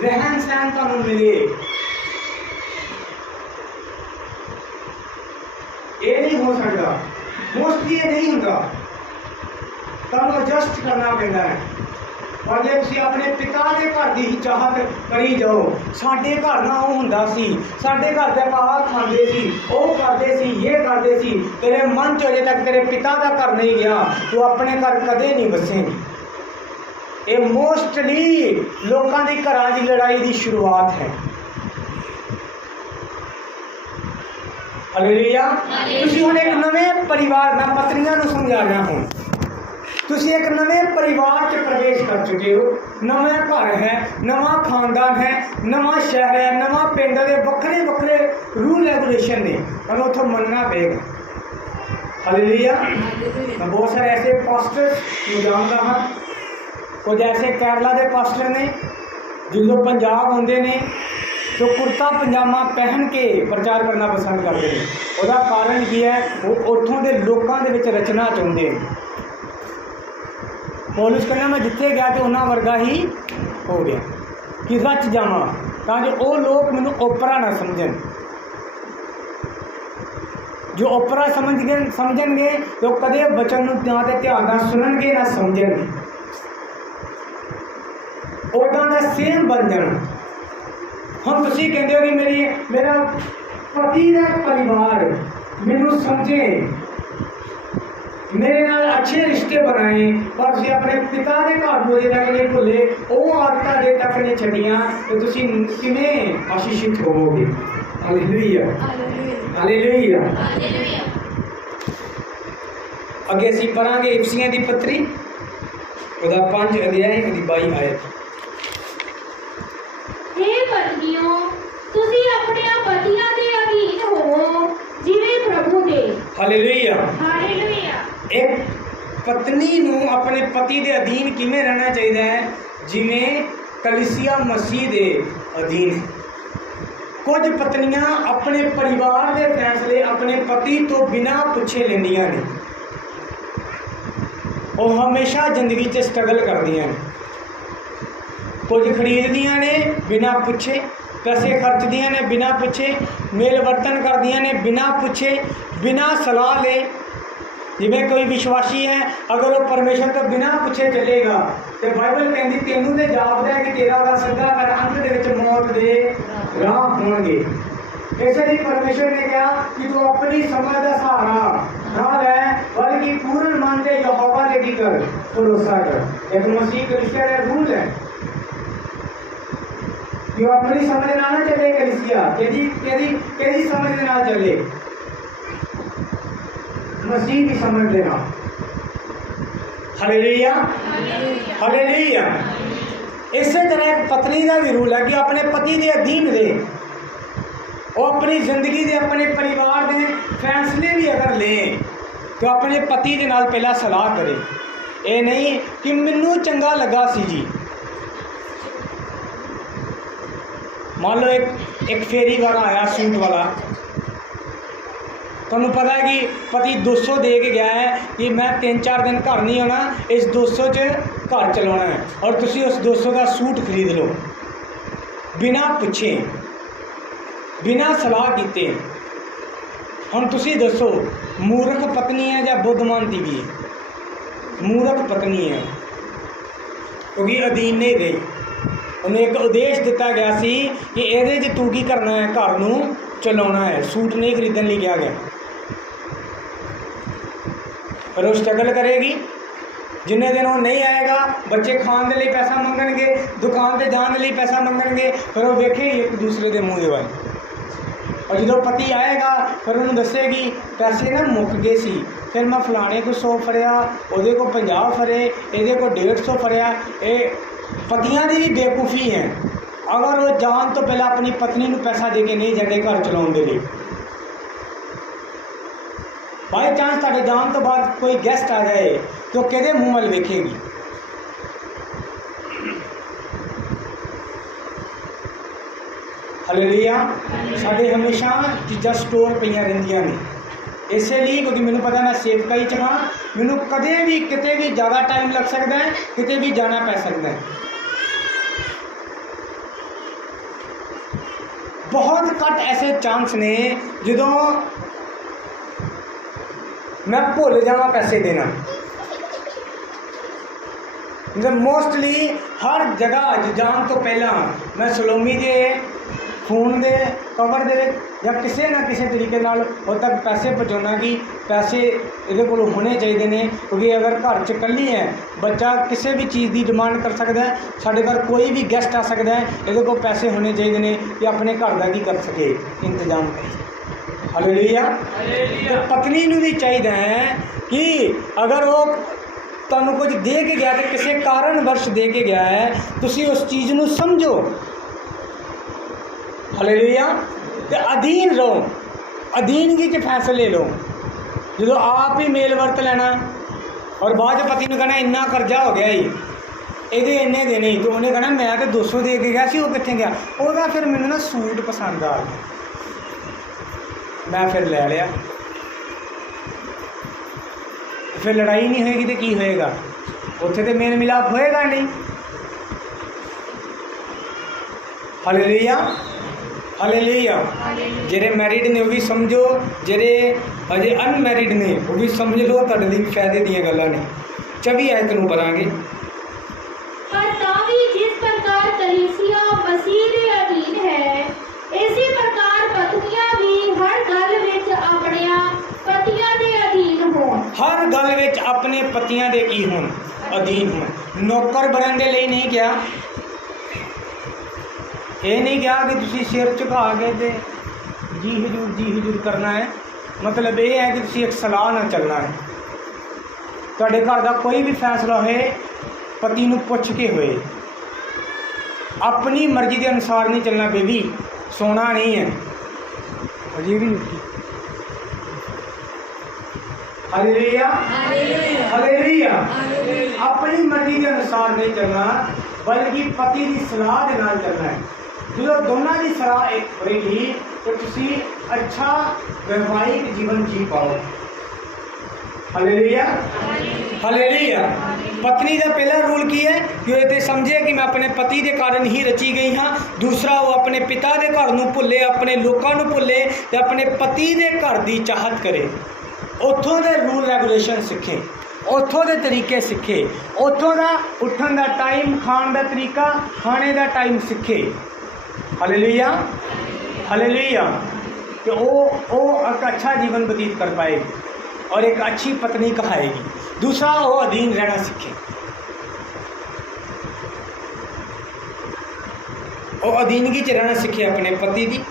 रहन सहन तुहानू मिले। ये नहीं हो सकता, मोस्टली ये नहीं होता, तुहानू एडजस्ट करना पैंदा है। और जे तुसीं अपने पिता के घर की ही चाहत करी जाओ, साडे घर ना वो हुंदा सी, साडे घर दे पावा खांदे सी, वो करदे सी, ये करदे सी, तेरे मन च अजे तक तेरे पिता का घर नहीं गया, तू अपने घर कदे नहीं बसेगी। ये मोस्टली लोगों की घरां की लड़ाई की शुरुआत है। हालेलुया। तुसीं हुण एक नवे परिवार, मैं पत्नियां नूं समझा रहा हूँ, तुसीं एक नवे परिवार च प्रवेश कर चुके हो। नवा घर है, नवा खानदान है, नवा शहर है, नवा पिंड के वक्रे वक्रे रूल रेगुलेशन ने, तुहानूं उत्थों मनना पेगा। हालेलुया। मैं बहुत सारे ऐसे पास्टर जानता हाँ, कुछ ऐसे केरला के पास्टर ने जो पंजाब आते हैं तो कुर्ता पजामा पहन के प्रचार करना पसंद करते हैं। उसका कारण की है, वो उत्थों के लोगों के रचना चाहते हैं। पौलुस कहना मैं जिथे गया तो उन्होंने वर्गा ही हो गया कि रच जावा, ताकि वो लोग मैनू ओपरा ना समझन। जो ओपरा समझणगे तो कदे बचन ना तो ध्यान ना सुनणगे ना समझणगे, उदां दा सेम बन जाना। हम तुसीं कहंदे हो कि मेरा पति का परिवार मैनू समझे, मेरे नाल अच्छे रिश्ते बनाए, पर तुसीं अपने पिता के घर को अजे तक नहीं भुले, वो आदतां अजे तक नहीं छड्डियां, तो तुसीं किवें आशीषित होवोगे। Hallelujah, hallelujah. अगे असीं पढ़ांगे इफसियां दी पत्री ਉਹਦਾ 5 अध्याय ਉਹਦੀ 22 आयत। हे पत्नियों, तुसीं अपने पतियां दे अधीन होवो जिवें प्रभु दे। Hallelujah, hallelujah. एक पत्नी नूं अपने पति दे अधीन किवें रहना चाहिए है, जिवें कलीसिया मसीह दे अधीन है। कुछ पत्नियां अपने परिवार के फैसले अपने पति तो बिना पुछे लेंदियां ने, और हमेशा जिंदगी च स्ट्रगल करदियां ने। कुछ खरीददियां ने बिना पुछे, पैसे खर्चदियां ने बिना पुछे, मेल वर्तन करदियां ने बिना पुछे, बिना सलाह ले। जिवें कोई विश्वासी है, अगर वो परमेश्वर तो बिना पुछे चलेगा तो बाइबल कहती तेनू तो जापदा है कि तेरा राह सीधा कर, अंत दे विच मौत दे राह होणगे। इसलिए परमेश्वर ने कहा कि तू अपनी समझ का सहारा ना ले, बल्कि पूर्ण मन से यहोवा दे की कर भरोसा कर। एक मसीह कलीसिया का रूल है कि वो अपनी समझ ना चले। कलीसिया केदी समझ ना चले, मसीह की समझ लेना। Hallelujah, hallelujah. इस तरह एक पत्नी का भी रूल है कि अपने पति के अधीन रहे, और अपनी जिंदगी के अपने परिवार के फैसले भी अगर लें तो अपने पति के नाल पहला सलाह करें। ये नहीं कि मैनू चंगा लगा सी जी। मान लो एक फेरी वाला आया सूट वाला, तुहानू पता है कि पति 200 दे के गया है कि मैं 3-4 दिन घर नहीं आना, इस 200 च घर चलाना है, और तुसी उस 200 का सूट खरीद लो बिना पुछे, बिना सलाह किते। हम तुसी दसो मूर्ख पत्नी है या बुद्धिमान बीवी है? मूर्ख पत्नी है, क्योंकि अधीन नहीं रही। उन्हें एक उद्देश दिता गया सी कि ये तू की करना है, घर नूं चलाना है, सूट नहीं खरीदने लिए कहा गया। पर वो स्ट्रगल करेगी, जिन्ने दिन वो नहीं आएगा बच्चे खाने के लिए पैसा मंगणगे, दुकान पर जाने लिए पैसा मंगणगे, फिर वो वेखे एक दूसरे के मूँह दे वाल। और जो पति आएगा फिर उन्होंने दसेगी पैसे ना मुक गए सी, फिर मैं फलाने को 100 फड़िया, वो को 50 फड़े, ये को 150 फड़िया। ये पतियां की भी बेवकूफ़ी है। अगर वो जान तो पहले अपनी पत्नी को पैसा दे के नहीं जाते घर चलाने के लिए, बाई चांस तुहाडे जान तो बाद कोई गेस्ट आ जाए तो किहदे मूँह वाल वेखेगी। हालेलुया। साडे हमेशा चीज़ां स्टोर पईयां रहिंदियां ने, इसलिए क्योंकि मैनूं पता मैं सेवकाई च हाँ, मैनूं कदे भी किते भी ज़्यादा टाइम लग सकता है, किते भी जाना पै सकता है। बहुत घट ऐसे चांस ने जदों मैं भुल जावा पैसे देना। मोस्टली हर जगह जान तो पहला मैं सलोमी के फोन के कवर दे या किसी ना किसी तरीके नाल उद तक पैसे पहुँचाना कि पैसे ये को होने चाहिए ने, क्योंकि अगर घर च कली है बच्चा किसी भी चीज़ की डिमांड कर सकता है, साढ़े घर कोई भी गेस्ट आ सकता है, ये को पैसे होने चाहिए ने कि अपने घर का की कर सके इंतजाम कर सके। हालेलुया। पत्नी नूं भी चाहिए है कि अगर वो तुहानूं कुछ दे के गया तो किसी कारणवश दे के गया है, तुसीं उस चीज़ नूं समझो। हालेलुया। ते अधीन रहो, अधीनगी च फैसले लो। जो आप ही मेल वर्त लेना और बाद पति ने कहना इन्ना कर्जा हो गया ही, ये इन्ने देने ही, तो उन्हें कहना मैं तो 200 दे के गया सी, वो कितने गया, वह फिर मैंने ना सूट पसंद आ गया, मैं फिर ले लिया। फिर लड़ाई नहीं होएगी तो की होएगा, उत्थे तो मेल मिलाप होएगा नहीं। हालेलुया। हालेलुया। जेरे मैरिड ने वो भी समझो, जेरे अजे अनमैरिड ने वो भी समझ लो, तुहाडे लिए भी फायदे दी गल्लां ने। 24 आयत नूं पढ़ांगे। पर तावी जिस प्रकार कलीसिया मसीह दे अधीन है, इसी प्रकार पत्नियां भी हर गल विच अपने पतियां दे अधीन होण। हर गल विच अपने पतियां दे की होण, अधीन होण। नौकर बनने दे लई नहीं क्या, ये नहीं कहा कि तुसी सिर झुका के ते जी हजूर करना है। मतलब ये है कि तुसी एक सलाह ना चलना है। तुहाडे घर का कोई भी फैसला होए पति नूं पुछ के होए, अपनी मर्जी के अनुसार नहीं चलना। बेबी सोना नहीं है, अजी भी नहीं। हालेलुया। हालेलुया। अपनी मर्जी के अनुसार नहीं चलना, बल्कि पति की सलाह के नाल चलना है। जो दोनों की सलाह एक होएगी तो तुसी अच्छा वैवाहिक जीवन जी पाओ। हालेलुया। हालेलुया। पत्नी का पहला रूल की है कि ये समझे कि मैं अपने पति के कारण ही रची गई हाँ। दूसरा वो अपने पिता के घर नूं भुले, अपने लोगों नूं भुले ते अपने पति के घर की चाहत करे। उत्थों के रूल रेगुलेशन सीखे, उत्थों के तरीके सीखे, उत्थों का उठन का टाइम, खाण का तरीका, खाने का टाइम सीखे। हालेलुया। हालेलुया। कि वो एक अच्छा जीवन व्यतीत कर पाएगी और एक अच्छी पत्नी कहाएगी। दूसरा वो अधीन रहना सीखे, वो अधीनगी च रहना सीखे अपने पति की।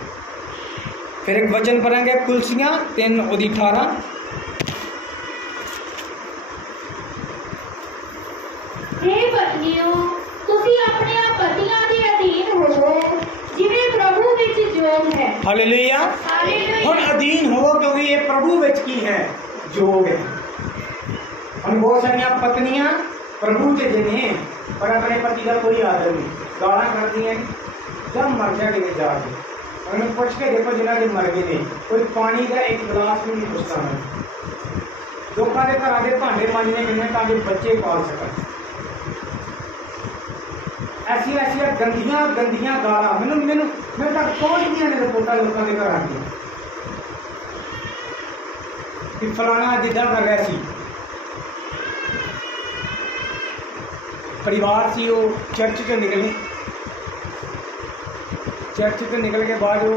फिर एक वचन पढ़ेंगे कुलसियां 3:18। हे पत्नियों, तुसी अपने पतियां दे अधीन होवो जिवें प्रभु विच जोग है। हालेलुया। हुण अधीन हो, क्योंकि ये प्रभु विच की है, जोग है। हम बहुत सारिया पत्नियां प्रभु च जिन्हें पर अपने पति का कोई आदर नहीं, गाला करती हैं, जब मर गया कि जाके उन्हें पूछ के देखो जिन्हें के मर गए नहीं, कोई पानी का एक गिलास भी नहीं पूछता मैं। लोगों के घर आगे भांडे मांजने मिलने ताकि बच्चे पाल सकन। ऐसी ऐसी गंदियां गंदियां गाला मेरे तक पहुंच गई ने रिपोर्टा लोगों के घर आती कि फलाना जिदा कर रहा सी, परिवार सी, वो चर्च से निकले, चर्च से निकल के बाद वो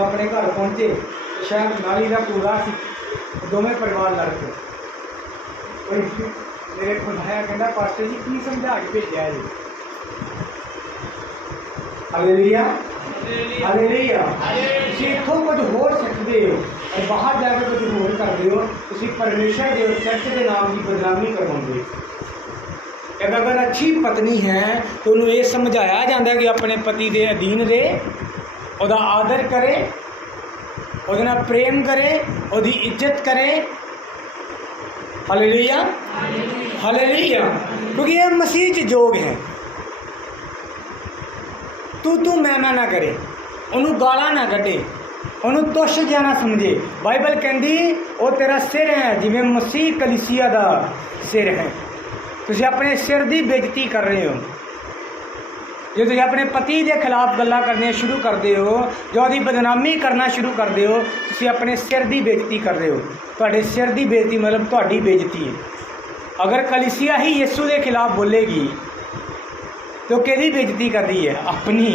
अपने घर पहुंचे, शायद नाली का पूरा सी, दोवें परिवार लड़ पे ਮੇਰੇ ਖੁਦਾਇਆ ਕਹਿੰਦਾ ਪਾਸਟਰ ਜੀ ਕੀ ਸਮਝਾ ਕੇ ਭੇਜਿਆ ਜੀ। Hallelujah hallelujah. ਤੁਸੀਂ ਇੱਥੋਂ ਕੁਝ ਹੋਰ ਸਿੱਖਦੇ ਹੋ और बाहर जाकर कुछ होर करते हो, तुम परमेश्वर के चर्च के नाम की बदनामी करवाते हो। अगर अच्छी पत्नी है तो उन्हें ये समझाया जाता है कि अपने पति के अधीन रहे, उसका आदर करे, उसदे नाल प्रेम करे, उसकी इज्जत करे। Hallelujah hallelujah. क्योंकि ये मसीह च जोग है। तू मैं ना करे, उन्होंने गाला ना कटे, उन्होंने तुछ जिहा ना समझे। बाइबल कहती वो तेरा सिर है जिवें मसीह कलीसिया का सिर है। तुसीं अपने सिर की बेइज्जती कर रहे हो। जो तुसीं अपने पति के खिलाफ गल्लां करनियां शुरू करते हो, जो उसकी बदनामी करना शुरू करते हो, तुसीं अपने सिर की बेइज्जती कर रहे हो। तुहाडे सिर की बेइज्जती मतलब तुहाडी बेइज्जती है। अगर कलीसिया ही यीशु के खिलाफ बोलेगी तो किहदी बेइज्जती कर रही है? अपनी।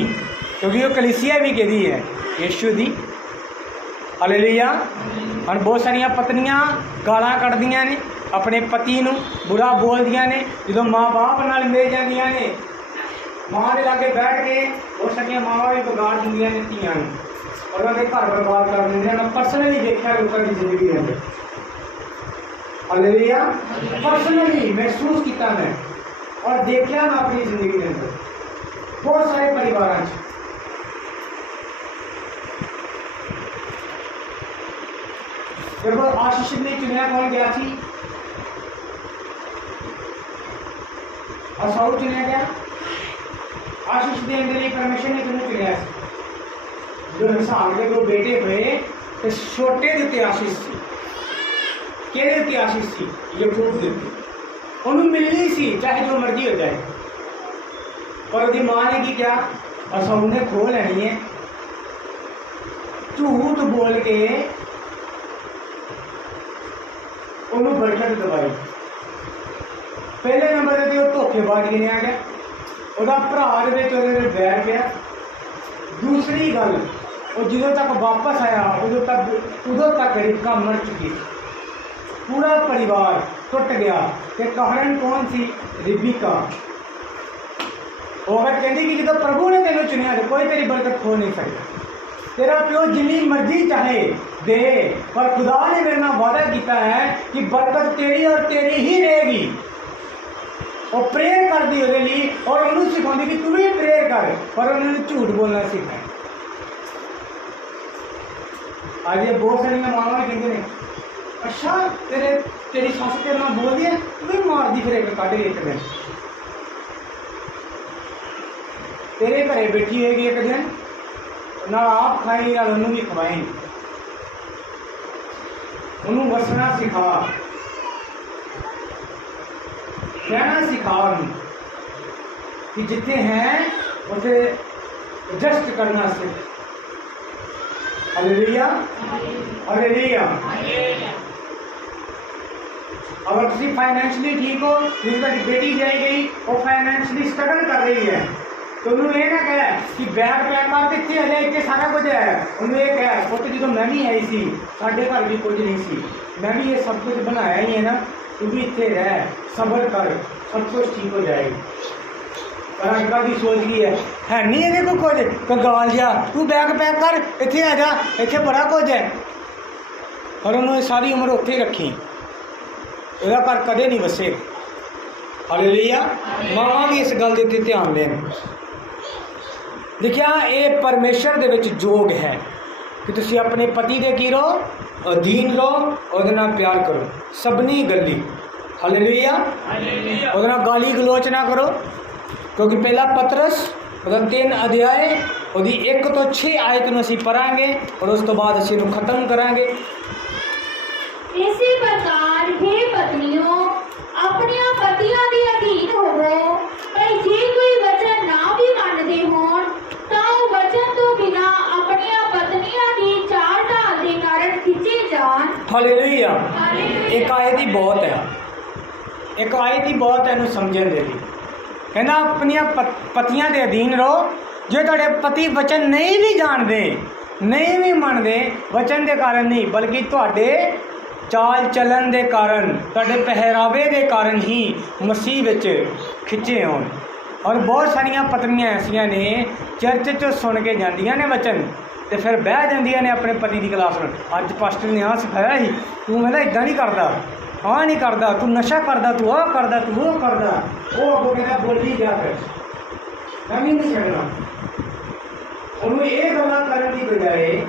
क्योंकि वो कलीसिया भी किहदी है? यीशु दी। हालेलुया। हम बहुत सारिया पत्नियां गालां कढ़दियां ने, अपने पति नूं बुरा बोलदियां ने। जो माँ बाप नाल मिल जांदियां ने, माँ के लागे बैठ के बहुत सारिया मावां भी बिगाड़ दिंदियां ने धीआं नूं और उन्हें घर बर्बाद कर दिंदियां। मैं पर्सनली देखा लोगों की जिंदगी के अंदर। हालेलुया। पर्सनली महसूस किया मैं और देखा मैं अपनी जिंदगी के अंदर बहुत सारे परिवार। जब आशीष ने चुनिया कौन गया थी? असाउ चुनिया गया। आशीष के अंदर ही परमेश्वर ने तुम्हें चुनिया। जो इंसान के दो बेटे हुए तो छोटे देते आशीष थी। केड़े देते आशीष थी? यूट्यूब देते उन्होंने मिलनी सी चाहे जो मर्जी हो जाए। पर उसकी माँ ने की क्या? असाउ ने खो लेनी है, झूठ बोल के उन्होंने बरकत दवाई। पहले नंबर पर वो धोखेबाज गिनिया गया, वह भरा बैर पिया। दूसरी गल, वो जो तक वापस आया उदों तक रिबका मर चुकी। पूरा परिवार टुट गया। तो कारण कौन सी? रिबिका। वो अगर कहती कि जो प्रभु ने तेन चुनिया तो कोई तेरी बरकत खो नहीं सकता। तेरा प्यो जिनी मर्जी चाहे दे, पर खुदा ने मेरे नाल वादा किया है कि बरकत तेरी और तेरी ही रहेगी। वो प्रेयर कर दी उसके लिए और उन्होंने सिखाती कि तू भी प्रेयर कर, पर उन्होंने झूठ बोलना सीखा। आज ये बहुत सारिया मावां कहते हैं, अच्छा तेरी सस तेरे नाल बोलती है, तू भी मार दी फिर एक कढ़ के एक दिन। तेरे घरे बैठी होगी एक दिन, ना आप खाएंगे ना उन्होंने भी खवाएंगे। उन्होंने वसना सिखा, कहना सिखा उन्हें कि जितने हैं उसे एडजस्ट करना सीख। Hallelujah hallelujah. अगर तुम फाइनेंशियली ठीक हो, जिसकी बेटी जाई गई वो फाइनेंशियली स्ट्रगल कर रही है, तो उन्होंने ये ना कहा कि बैग पैक कर इतने आ जाए, इतने सारा कुछ है। उन्होंने ये कहा पुत जो मैं भी आई सी, साढ़े घर भी कुछ नहीं सी, मैं भी ये सब कुछ बनाया ही है ना, तू भी इतने रह, सब्र कर, सब कुछ ठीक हो जाएगी। पर अजकल की सोच की है नहीं ये को कुछ कंगाल जा, तू बैग पैक कर इतने आ जा, इतने बड़ा कुछ है। पर उन्होंने सारी उम्र उत्थे रखी, ਉਹਦਾ घर कदे नहीं वसे। हालेलुया। मावां भी इस गल के ध्यान देन। देखिया ये परमेश्वर दे विच जोग है कि तुसीं अपने पति दे की रहो, अधीन रहो, ਉਹਦੇ ਨਾਲ प्यार करो सबनी गली। हालेलुया। ਉਹਦੇ ਨਾਲ गाली गलोच ना करो, क्योंकि पहला पतरस 3 अध्याय 1 ਤੋਂ 6 आयत ਨੂੰ ਅਸੀਂ पढ़ांगे और उस तो बाद ਅਸੀਂ ਇਹਨੂੰ खत्म करांगे। इसी प्रकार हे पत्नियों अपनिया पतियों के अधीन होवो, पर जे कोई वचन ना भी मानते होण तां ओह वचन तो बिना अपनिया पत्नियों की चाल ढाल के कारण खिंचे जान। हालेलुया। एक आयत ही बहुत है, एक आयत ही बहुत है इन्हू समझण दे लई। कहना अपनिया पतियां के अधीन रहो। जो तुहाडे पति वचन नहीं भी जानते, नहीं भी मानते, वचन के कारण नहीं बल्कि तुहाडे ਚਾਲ ਚੱਲਣ ਦੇ ਕਾਰਨ, ਤੁਹਾਡੇ ਪਹਿਰਾਵੇ ਦੇ ਕਾਰਨ ਹੀ ਮਸੀਹ ਵਿੱਚ ਖਿੱਚੇ ਹੋਣ। ਔਰ ਬਹੁਤ ਸਾਰੀਆਂ ਪਤਨੀਆਂ ਐਸੀਆਂ ਨੇ ਚਰਚ 'ਚ ਸੁਣ ਕੇ ਜਾਂਦੀਆਂ ਨੇ ਵਚਨ ਤੇ ਫਿਰ ਬਹਿ ਜਾਂਦੀਆਂ ਨੇ ਆਪਣੇ ਪਤੀ ਦੀ ਕਲਾਸ ਨੂੰ। ਅੱਜ ਪਾਸਟਰ ਨੇ ਆਹ ਸਿਖਾਇਆ ਸੀ, ਤੂੰ ਕਹਿੰਦਾ ਇੱਦਾਂ ਨਹੀਂ ਕਰਦਾ, ਆਹ ਨਹੀਂ ਕਰਦਾ, ਤੂੰ ਨਸ਼ਾ ਕਰਦਾ, ਤੂੰ ਆਹ ਕਰਦਾ, ਤੂੰ ਉਹ ਕਰਦਾ। ਉਹ ਅੱਗੋਂ ਕਹਿੰਦਾ ਬੋਲੀ ਜਾ ਫਿਰ, ਮੈਂ ਵੀ ਨਹੀਂ ਛੱਡਣਾ। ਉਹਨੂੰ ਇਹ ਗੱਲਾਂ ਕਰਨ ਦੀ ਬਜਾਏ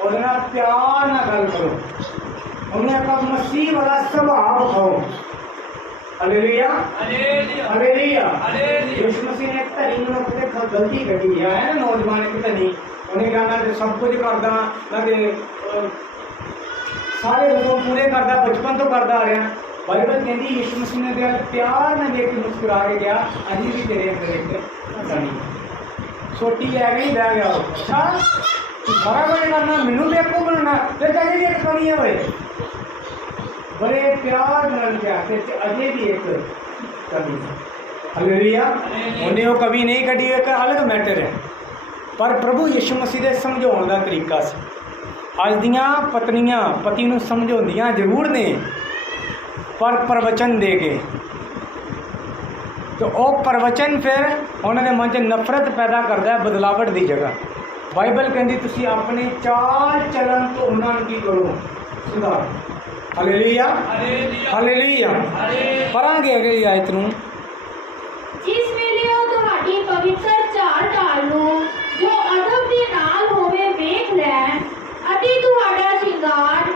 ਉਹਦੇ ਨਾਲ ਪਿਆਰ ਨਾਲ ਗੱਲ ਕਰੋ, ਉਹਨੇ ਆਪਣਾ ਮਸੀਹ ਵਾਲਾ ਸੁਭਾਅ ਵਿਖਾਓ। Hallelujah, hallelujah. ਯਿਸੂ ਮਸੀਹ ਨੇ ਧਨੀ ਨੂੰ ਕਿਤੇ ਗਲਤੀ ਕੱਢੀ ਹੈ ਨਾ, ਨੌਜਵਾਨ ਇੱਕ ਧਨੀ, ਉਹਨੇ ਕਹਿੰਦਾ ਕਿ ਸਭ ਕੁਝ ਕਰਦਾ, ਮੈਂ ਤੇ ਸਾਰੇ ਹੁਕਮ ਪੂਰੇ ਕਰਦਾ, ਬਚਪਨ ਤੋਂ ਕਰਦਾ ਆ ਰਿਹਾ। ਬਾਈਬਲ ਕਹਿੰਦੀ ਯਿਸੂ ਮਸੀਹ ਨੇ ਦਿਲ ਪਿਆਰ ਨਾਲ ਦੇਖ ਕੇ ਮੁਸਕਰਾ ਕੇ ਗਿਆ, ਅਜੇ ਵੀ ਤੇਰੇ ਅੰਦਰ ਇੱਕ ਧਨੀ ਛੋਟੀ ਲੈ ਕੇ ਹੀ ਬਹਿ ਗਿਆ। ਅੱਛਾ ਤੂੰ ਸਾਰਾ ਕੁਝ ਕਰਨਾ, ਮੈਨੂੰ ਬੇਵਕੂਫ ਬਣਾਉਣਾ, ਫਿਰ ਕਹਿੰਦੇ ਵੀ ਇੱਕ ਕਮੀ ਹੋਏ। ਬੜੇ ਪਿਆਰ ਨਾਲ ਕਿਹਾ ਤੇ ਅਜੇ ਵੀ ਇੱਕ ਕਮੀ। ਹਾਲੇਲੂਇਆ। ਉਹਨੇ ਉਹ ਕਮੀ ਨਹੀਂ ਕੱਢੀ, ਇੱਕ ਅਲੱਗ ਮੈਟਰ ਹੈ। ਪਰ ਪ੍ਰਭੂ ਯਿਸੂ ਮਸੀਹ ਦੇ ਸਮਝਾਉਣ ਦਾ ਤਰੀਕਾ ਸੀ। ਅੱਜ ਦੀਆਂ ਪਤਨੀਆਂ ਪਤੀ ਨੂੰ ਸਮਝਾਉਂਦੀਆਂ ਜ਼ਰੂਰ ਨੇ, ਪਰ ਪ੍ਰਵਚਨ ਦੇ ਕੇ। ਤੇ ਉਹ ਪ੍ਰਵਚਨ ਫਿਰ ਉਹਨਾਂ ਦੇ ਮਨ 'ਚ ਨਫ਼ਰਤ ਪੈਦਾ ਕਰਦਾ ਹੈ, ਬਦਲਾਵਟ ਦੀ ਜਗ੍ਹਾ। ਬਾਈਬਲ ਕਹਿੰਦੀ ਤੁਸੀਂ ਆਪਣੇ ਚਾਲ ਚੱਲਣ ਤੋਂ ਉਹਨਾਂ ਨੂੰ ਕੀ ਕਰੋ, ਸੁਧਾਰੋ। Hallelujah, hallelujah. ਪੜਾਂਗੇ ਅਗਲੀ ਆਇਤ ਨੂੰ। ਜਿਸ ਵੇਲੇ ਉਹ ਤੁਹਾਡੀ ਪਵਿੱਤਰ ਚਾਲ ਢਾਲ ਨੂੰ ਜੋ ਅਦਬ ਦੇ ਨਾਲ ਹੋਵੇ ਵੇਖ ਲੈਣ, ਅਤੇ ਤੁਹਾਡਾ ਸ਼ਿੰਗਾਰ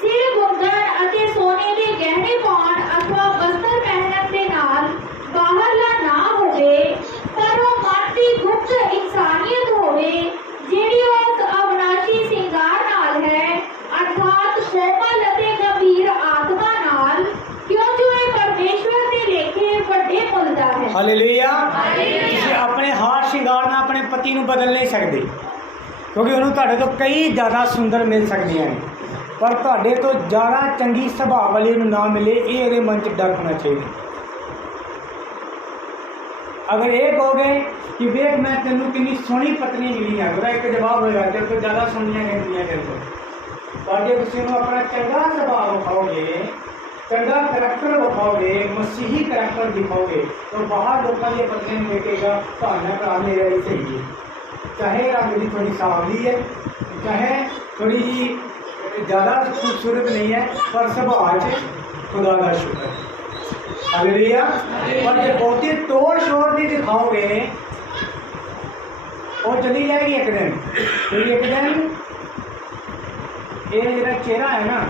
ਸਿਰ ਗੁੰਦਣ ਅਤੇ ਸੋਨੇ ਦੇ ਗਹਿਣੇ ਪਾਉਣ ਅਥਵਾ ਬਸਤਰ ਪਹਿਨਣ ਦੇ ਨਾਲ ਬਾਹਰਲਾ ਨਾ ਹੋਵੇ, ਪਰ ਉਹ ਮਨ ਦੀ ਗੁਪਤ ਇਨਸਾਨੀਅਤ ਹੋਵੇ ਜਿਹੜੀ ਉਸ ਅਵਿਨਾਸ਼ੀ ਸ਼ਿੰਗਾਰ ਨਾਲ ਹੈ, ਅਰਥਾਤ ਕੋਮਲ ਅਤੇ ਗੰਭੀਰ ਆਤਮਾ ਨਾਲ, ਕਿਉਂਕਿ ਇਹ ਪਰਮੇਸ਼ਵਰ ਦੇ ਲੇਖੇ ਵੱਡੇ ਮੁੱਲ ਦਾ ਹੈ। ਹਾਲੇਲੂਇਆ। ਤੁਸੀਂ ਆਪਣੇ ਹਾਰ ਸ਼ਿੰਗਾਰ ਨਾਲ ਆਪਣੇ ਪਤੀ ਨੂੰ ਬਦਲ ਨਹੀਂ ਸਕਦੇ, ਕਿਉਂਕਿ ਉਹਨੂੰ ਤੁਹਾਡੇ ਤੋਂ ਕਈ ਜ਼ਿਆਦਾ ਸੁੰਦਰ ਮਿਲ ਸਕਦੀਆਂ ਨੇ, ਪਰ ਤੁਹਾਡੇ ਤੋਂ ਜ਼ਿਆਦਾ ਚੰਗੀ ਸੁਭਾਅ ਵਾਲੀ ਨੂੰ ਨਾ ਮਿਲੇ, ਇਹ ਉਹਦੇ ਮਨ 'ਚ ਡਰ ਹੋਣਾ ਚਾਹੀਦਾ। ਅਗਰ ਇਹ ਕਹੋਗੇ ਕਿ ਵੇਖ ਮੈਂ ਤੈਨੂੰ ਕਿੰਨੀ ਸੋਹਣੀ ਪਤਨੀ ਮਿਲੀ ਹੈ, ਉਹਦਾ ਇੱਕ ਜਵਾਬ ਹੋਏਗਾ ਤੇਰੇ ਤੋਂ ਜ਼ਿਆਦਾ ਸੋਹਣੀਆਂ ਕਹਿੰਦੀਆਂ ਤੇਰੇ ਤੋਂ। ਪਰ ਜੇ ਤੁਸੀਂ ਉਹਨੂੰ ਆਪਣਾ ਚੰਗਾ ਸੁਭਾਅ ਵਿਖਾਓਗੇ, ਚੰਗਾ ਕਰੈਕਟਰ ਵਿਖਾਓਗੇ, ਮਸੀਹੀ ਕਰੈਕਟਰ ਦਿਖਾਓਗੇ, ਤਾਂ ਬਾਹਰ ਲੋਕਾਂ ਦੀਆਂ ਪਤਨੀਆਂ ਨੂੰ ਦੇਖੇਗਾ ਭਾਵਨਾ ਭਰਾ ਮੇਰਾ ਹੀ ਸਹੀ ਹੈ, ਚਾਹੇ ਰੰਗ ਦੀ ਥੋੜੀ ਸਾਵਲੀ ਹੈ, ਚਾਹੇ ਥੋੜੀ ਜਿਹੀ ज़्यादा खूबसूरत नहीं है, पर सुभाव 'ਚ खुदा का शुक्र। हालेलुया। पर जो बहुती तोड़ शोर की दिखाओगे वो चली जाएगी एक दिन, क्योंकि एक दिन ये जो चेहरा है ना,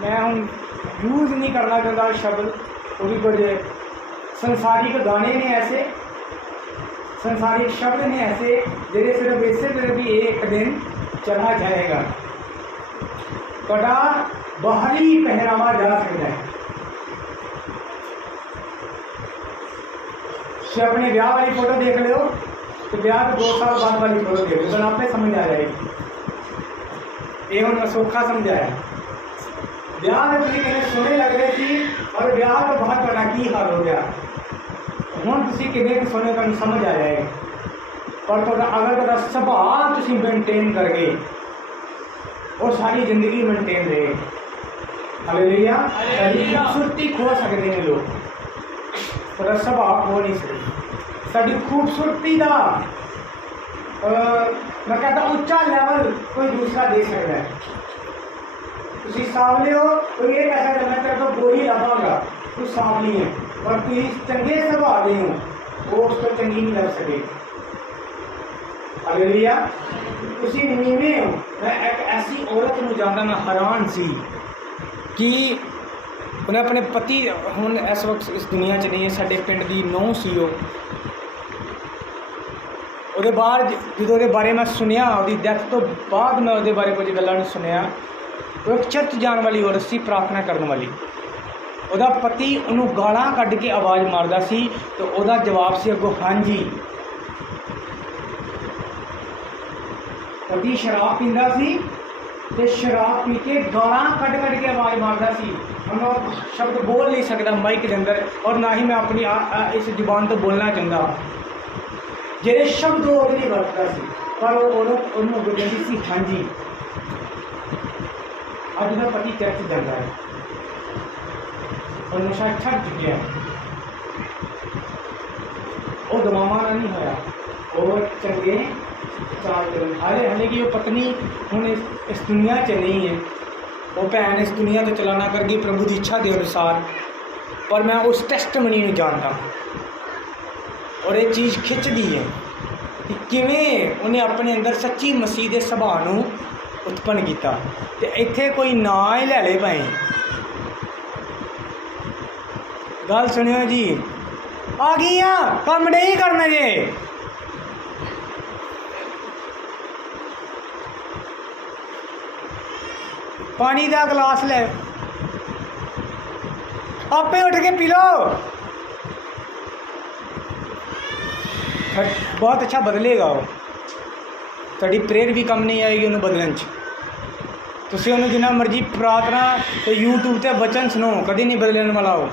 मैं हम यूज़ नहीं करना चाहता शब्द, क्योंकि कुछ संसारिक गाने ने ऐसे, संसारिक शब्द ने ऐसे जेरे सिर्फ इससे तरह भी एक दिन चला जाएगा। कड़ा बाहरी पहरावा जा सकता है। अपने ब्याह वाली फोटो देख लो, तो ब्याह के 2 साल बाद वाली फोटो देख लो, तो आप पे समझ आ जाएगी। ये हम सौखा समझाया, ब्याह में तुम कहने सोने लग रहे थी और ब्याह तो बहुत बड़ा की हाल हो गया, ਹੁਣ ਤੁਸੀਂ ਕਿਵੇਂ ਸੁਣੇ ਤੁਹਾਨੂੰ ਸਮਝ ਆ ਜਾਏਗਾ। ਪਰ ਤੁਹਾਡਾ ਅਗਰ ਤੁਹਾਡਾ ਸੁਭਾਅ ਤੁਸੀਂ ਮੇਨਟੇਨ ਕਰਗੇ, ਉਹ ਸਾਰੀ ਜ਼ਿੰਦਗੀ ਮੇਨਟੇਨ ਰਹੇ। ਹਾਲੇਲੂਇਆ। ਸਾਡੀ ਖੂਬਸੂਰਤੀ ਖੋ ਸਕਦੇ ਨੇ ਲੋਕ, ਤੁਹਾਡਾ ਸੁਭਾਅ ਖੋ ਨਹੀਂ ਸਕਦੇ। ਸਾਡੀ ਖੂਬਸੂਰਤੀ ਦਾ ਮੈਂ ਕਹਿੰਦਾ ਉੱਚਾ ਲੈਵਲ ਕੋਈ ਦੂਸਰਾ ਦੇ ਸਕਦਾ ਹੈ। ਤੁਸੀਂ ਸਾਵਲੇ ਹੋ, ਕੋਈ ਇਹ ਕਹਿ ਸਕਦਾ ਮੈਂ ਤੇਰੇ ਤੋਂ ਗੋਰੀ ਲੱਭਾਂਗਾ, ਤੂੰ ਸਾਵਲੀ ਹੈ, पर तुम चंगे सुभाव दे हो, वो उस पर चंगी नहीं लग सके। हालेलुया। तुसी नीवे हो। मैं एक ऐसी औरत को जानता, मैं हैरान सी कि उन्हें अपने पति हुण इस वक्त इस दुनिया च नहीं है, साडे पिंड दी नौं सी ਉਹਦੇ ਬਾਅਦ ਜਦੋਂ ਉਹਦੇ ਬਾਰੇ ਮੈਂ ਸੁਣਿਆ, ਉਹਦੀ ਡੈਥ ਤੋਂ ਬਾਅਦ ਮੈਂ ਉਹਦੇ ਬਾਰੇ ਕੁਝ ਗੱਲਾਂ ਨੂੰ ਸੁਣਿਆ। ਉਹ ਇੱਕ ਚਰਚ ਜਾਣ ਵਾਲੀ ਔਰਤ ਸੀ, ਪ੍ਰਾਰਥਨਾ ਕਰਨ ਵਾਲੀ। ਉਹਦਾ ਪਤੀ ਉਹਨੂੰ ਗਾਲਾਂ ਕੱਢ ਕੇ ਆਵਾਜ਼ ਮਾਰਦਾ ਸੀ, ਤੇ ਉਹਦਾ ਜਵਾਬ ਸੀ ਅੱਗੋਂ ਹਾਂਜੀ। ਪਤੀ ਸ਼ਰਾਬ ਪੀਂਦਾ ਸੀ ਤੇ ਸ਼ਰਾਬ ਪੀ ਕੇ ਗਾਲਾਂ ਕੱਢ ਕੇ ਆਵਾਜ਼ ਮਾਰਦਾ ਸੀ। ਉਹਨੂੰ ਸ਼ਬਦ ਬੋਲ ਨਹੀਂ ਸਕਦਾ ਮਾਈਕ ਦੇ ਅੰਦਰ, ਔਰ ਨਾ ਹੀ ਮੈਂ ਆਪਣੀ ਇਸ ਜ਼ੁਬਾਨ ਤੋਂ ਬੋਲਣਾ ਚਾਹੁੰਦਾ। ਜਿਹੜੇ ਸ਼ਬਦ ਉਹ ਨਹੀਂ ਵਰਤਦਾ ਸੀ, पर ਉਹਨੂੰ ਅੱਗੇ ਕਹਿੰਦੀ ਸੀ ਹਾਂਜੀ ਅੱਜ ਦਾ ਪਤੀ ਚਰਚ ਜਾਂਦਾ ਹੈ और नशा छड़ चुकिया वो दमामा ना नहीं होया और चंगे चाल चलन हाले हाले की वो पत्नी हूँ इस दुनिया च नहीं है वो भैन इस दुनिया तो चलाना कर गई प्रभु की इच्छा के अनुसार पर मैं उस टेस्टमनी को जानता और ये चीज़ खिंचती है कि किवें उन्हें अपने अंदर सच्ची मसीह के सुभाव को उत्पन्न किया तो इत्थे कोई ना ही ले ले भाएं गल सुनियो जी आ गई काम नहीं करना जे पानी का गिलास ले आपे उठ के पी लो बहुत अच्छा बदलेगा वो थोड़ी प्रेयर भी कम नहीं आएगी उन्हें बदलने तुसी उन्हें जिन्ना मर्जी प्रार्थना तो यूट्यूब ते वचन सुनो कभी नहीं बदलने वाला हो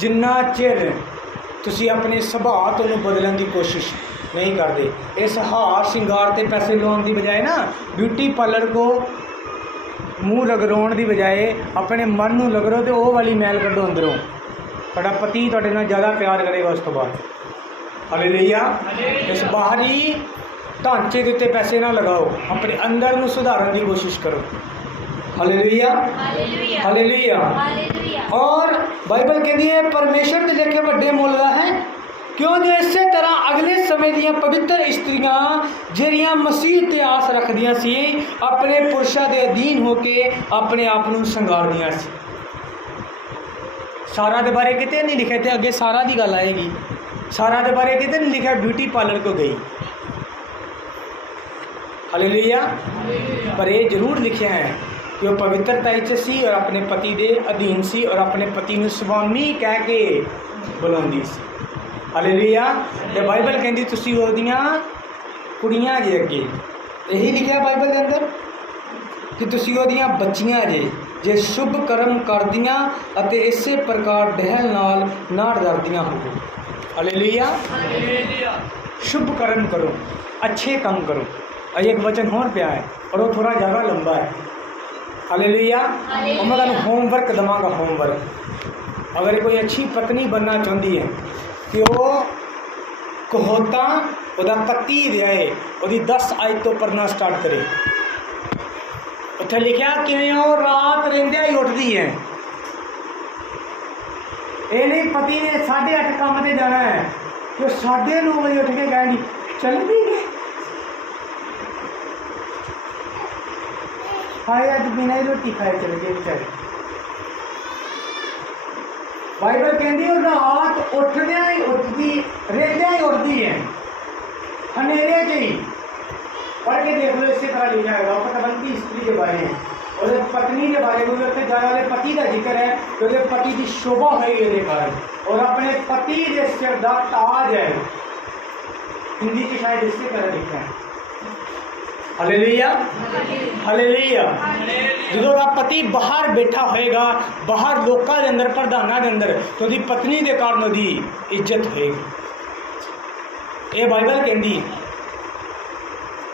जिन्ना चिर तुसी अपने सुभाव तो बदलने की कोशिश नहीं करते इस हार श्रृंगार से पैसे लवाने की बजाय ना ब्यूटी पार्लर को मूँह रगड़ाने की बजाय अपने मन को रगड़ो तो वो वाली मैल कढ़ो अंदरों थोड़ा पति तुहाडे नाल ज़्यादा प्यार करेगा उस तो बाद हालेलुया इस बाहरी ढांचे के उत्ते पैसे ना लगाओ अपने अंदर को सुधारने की कोशिश करो हालेलुया हालेलुया और बाइबल कहती है परमेश्वर के देखे बड़े मुल का है क्यों जो इस तरह अगले समय दियां पवित्र स्त्रियां ਜਿਹੜੀਆਂ मसीह ते आस रखदियां सी अपने पुरुषों के अधीन होके अपने आप को संगारदियां सी सारा के बारे कितने नहीं लिखे थे अगे सारा की गल आएगी सारा के बारे कितने नहीं लिखा ब्यूटी पार्लर को गई हालेलुया पर ये जरूर लिखे हैं कि वो पवित्रता च सी और अपने पति के अधीन सी और अपने पति को स्वामी कह के बुलाती सी हालेलुया तो बाइबल कहती तुसी ओदियां कुड़ियां जे अगे यही लिखा बाइबल के अंदर कि तुसी ओदियां बच्चियां जे शुभ कर्म करदियां अते इसे प्रकार डहल नाल ना डरदियां हो हालेलुया शुभ कर्म करो अच्छे काम करो एक वचन होर पिया है और वो थोड़ा ज़्यादा लंबा है हालेलुया और मैं तुहानू होमवर्क देवांगा होमवर्क अगर कोई अच्छी पत्नी बनना चाहती है कि वो कहोता उहदा पति रहे वो 10 आयत तो पढ़ना स्टार्ट करे उत्थे लिखा कि वो रात रहिंदे ही उठती है ये नहीं पति ने 8:30 काम से जाना है कि 9:30 बजे उठ के कहनी चल भी गए हाय अज बिना ही रोटी खाए चल गए बेचारे बाइबल कहती है रात उठद्या ही उठती रेंद्या ही उठती है हनेरे च ही पढ़ के देख लो इसी तरह लिखा है पतवंती स्त्री के बारे में और पत्नी के बारे में उत्थे जाने वाले पति का जिक्र है तो पति की शोभा है ये कारण और अपने पति के सिर का ताज है हिंदी की शायद इसी तरह लिखा है हालेलुया हालेलुया जो पति बाहर बैठा होएगा बाहर लोगों के अंदर प्रधानों के अंदर तो उसकी पत्नी के कारण उसकी इज्जत होएगी ये बाइबल कहती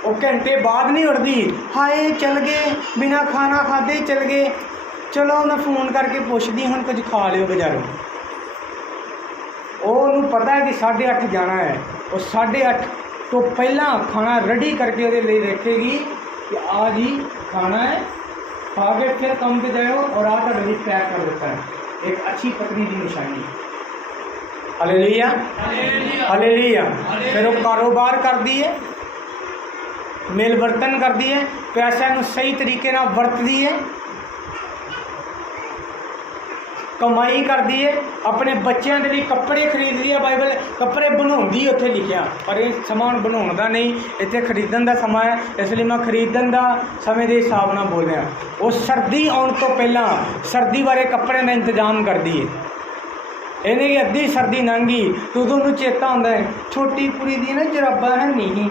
वो घंटे बाद नहीं उठती हाय चल गए बिना खाना खाते ही चल गए चलो मैं फोन करके पूछती हूँ कुछ खा लियो बाजारों वो पता है कि 8:30 जाना है और 8:30 तो पहला खाना रेडी करके वो लिए रखेगी कि आज ही खाना है खा के फिर काम पे जाओ और आज का पैक कर देता है एक अच्छी पत्नी की निशानी हालेलुया हालेलुया फिर वो कारोबार कर दी है मेल वर्तन कर दी है पैसों को सही तरीके ना वरत दी है कमाई कर दी है अपने बच्चों के लिए कपड़े खरीद लिए बाइबल कपड़े बनाती उत्थे लिखा पर ये समान बनाने का नहीं इतने खरीदन का समा है इसलिए मैं खरीदन का समय के हिसाब न बोलिया वो सर्दी आने तो पहला सर्दी बारे कपड़े का इंतजाम कर दी है इन्हें अद्धी सर्दी लंघी तो उन्होंने चेता आता है छोटी कुड़ी दी ना जराबा है नहीं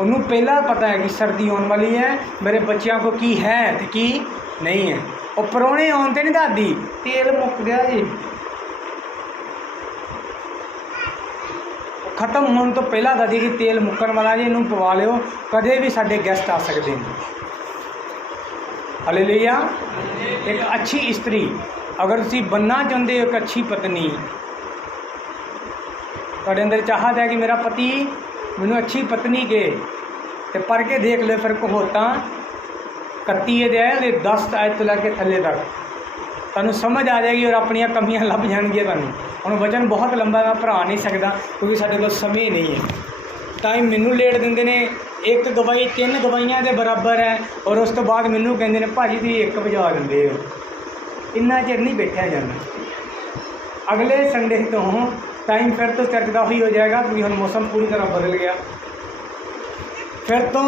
उन्होंने पहला पता है कि सर्दी आने वाली है मेरे बच्चों को की है तो की नहीं है और परौने आने तो नहीं दादी तेल मुक गया जी ਖਤਮ ਹੋਣ ਤੋਂ ਪਹਿਲਾਂ ਦੱਸਦੀ ਕਿ ਤੇਲ ਮੁੱਕਣ ਵਾਲਾ ਜੀ, ਇਹਨੂੰ ਪਵਾ ਲਿਓ, ਕਦੇ ਵੀ ਸਾਡੇ ਗੈਸਟ ਆ ਸਕਦੇ ਨੇ। ਹਾਲੇਲੂਇਆ। ਇੱਕ ਅੱਛੀ ਇਸਤਰੀ अगर तुसी बनना चाहते हो, एक अच्छी पत्नी, ਤੁਹਾਡੇ अंदर चाहत है कि मेरा पति मैनू अच्छी पत्नी के, तो पढ़ के देख लो फिर कहोता 31 अध्याय 10 आयत तो लैके थले तक तुहानू समझ आ जाएगी और अपन कमियां लभ जाएगी। तुहानू हुण वचन बहुत लंबा मैं भरा नहीं सकता क्योंकि साडे कोल समय नहीं है। टाइम मैनू लेट देंदे ने, एक गवाही 3 गवाहियां दे बराबर है, और उस तो बाद मैनू कहंदे ने भाजी तुसीं 1 वजा दिंदे हो। इन्ना चिर नहीं बैठा जाना। अगले संडे तो टाइम फिर तो चर्च का ही हो जाएगा क्योंकि हम मौसम पूरी तरह बदल गया। फिर तो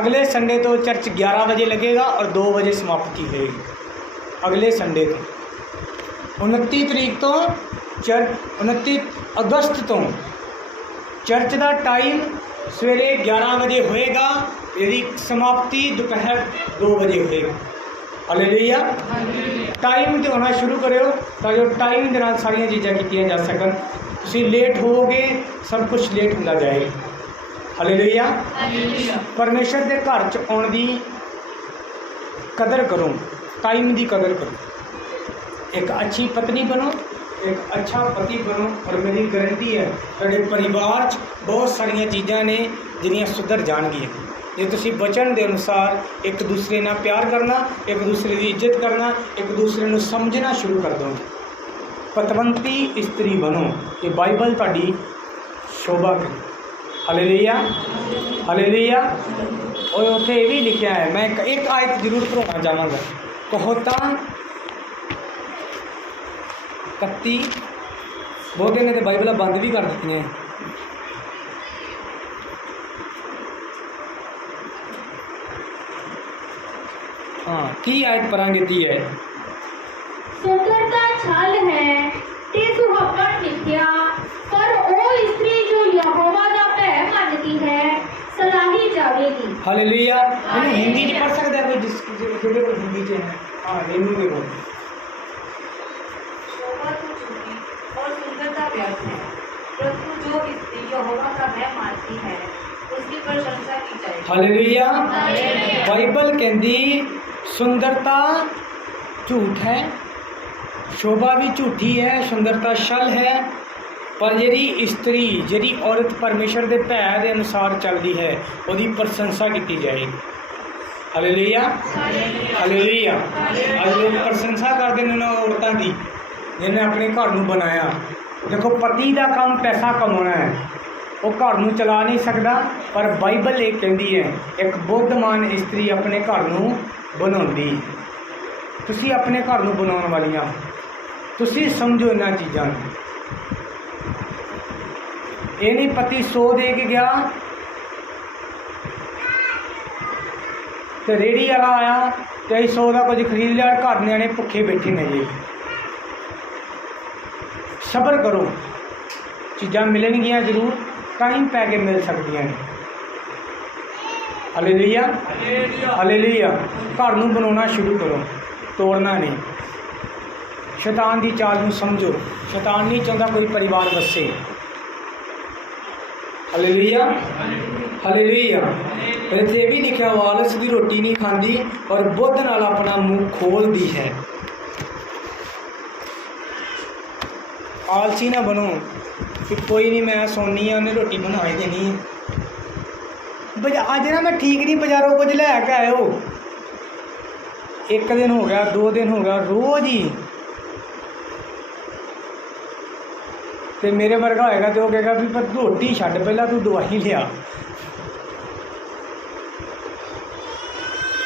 अगले संडे तो चर्च 11 बजे लगेगा और 2 बजे समाप्ति होगी। अगले संडे तो 29 तरीक तो चर्च, 29 अगस्त तो चर्च का टाइम सवेरे 11 बजे होएगा, यदि समाप्ति दोपहर 2 बजे होएगा। हालेलुया। टाइम तो होना शुरू करो ताकि टाइम के नाल सारिया चीज़ां कीतियां जा सकन। तुसीं लेट होवोगे सब कुछ लेट होंदा जाएगा। हालेलुया। परमेश्वर के घर च आउण दी कदर करो, टाइम की कदर करो, एक अच्छी पत्नी बनो, एक अच्छा पति बनो, और मेरी गारंटी है तुहाडे परिवार च बहुत सारिया चीज़ां ने जिहड़ियां सुधर जाणगियां जे तुसीं वचन के अनुसार एक दूसरे नाल प्यार करना, एक दूसरे की इज्जत करना, एक दूसरे को समझना शुरू कर दो। पतवंती इस्त्री बनो, ये बाइबल तुहाडी शोभा करे। हालेलुया। हालेलुया। और उत्थे ये भी लिखा है, मैं एक आयत जरूर पढ़ाना चाहांगा, कहोता 31। बहुते ने तो बाइबल बंद भी कर दी हैं। हाँ, की आयत पढ़ांगे ती है। सुंदरता छल है ते सुहागण मिथ्या, पर ओ स्त्री जो यहोवा दा भय मनती है सलाही जावेगी। हालेलुया। मैंने हिंदी नहीं पढ़ सकता कोई जिसके को हिंदी च है। हाँ, हिंदी में बोल। शोभा तो झूठी और सुंदरता व्यर्थ है, परंतु जो स्त्री यहोवा का भय मानती है उसकी प्रशंसा की जाएगी। हालेलुया। बाइबल कहती सुंदरता झूठ है, शोभा भी झूठी है, सुंदरता छल है, पर जी स्त्री जी औरत परमेश्वर के भय के अनुसार चलती है उसकी प्रशंसा की जाएगी। हालेलुया। हालेलुया। अज लोग प्रशंसा करते हैं उन्होंने औरतों की जिन्हें अपने घर को बनाया। देखो पति का काम पैसा कमाना है, वो घर को चला नहीं सकता, पर बाइबल एक कहती है एक बुद्धिमान स्त्री अपने घर को बनाती। तुसी अपने घर को बनाने वालियां, तुसी समझो इन्हां चीज़ां नूं। ये नहीं पति 100 दे के गया तो रेहड़ी वाला आया तो 100 का कुछ खरीद लिया, घर न्याणे भुखे बैठे ने जी। सब्र करो, चीज़ां मिलणगियां जरूर, टाइम पै के मिल सकदियां ने। हालेलुया। हालेलुया। घर नूं बनाना शुरू करो, तोड़ना नहीं। शैतान की चाल नूं समझो, शैतान नहीं चाहता कोई परिवार वसे। हालेलुया। हालेलुया। इत्थे भी लिखा आलस की रोटी नहीं खाती और बुद्ध नाल अपना मुँह खोलती है। आलसी ना बनो कि कोई नहीं मैं सोनी है उन्हें रोटी बना ही देनी है। अज ना मैं ठीक नहीं, बाजारों कुछ लैके आयो, 1 दिन हो गया, 2 दिन हो गया, रोज़ ही। तो मेरे वर्गा होएगा तो वह कहेगा भी पर रोटी छड्ड, पहला तू दवाई लिया।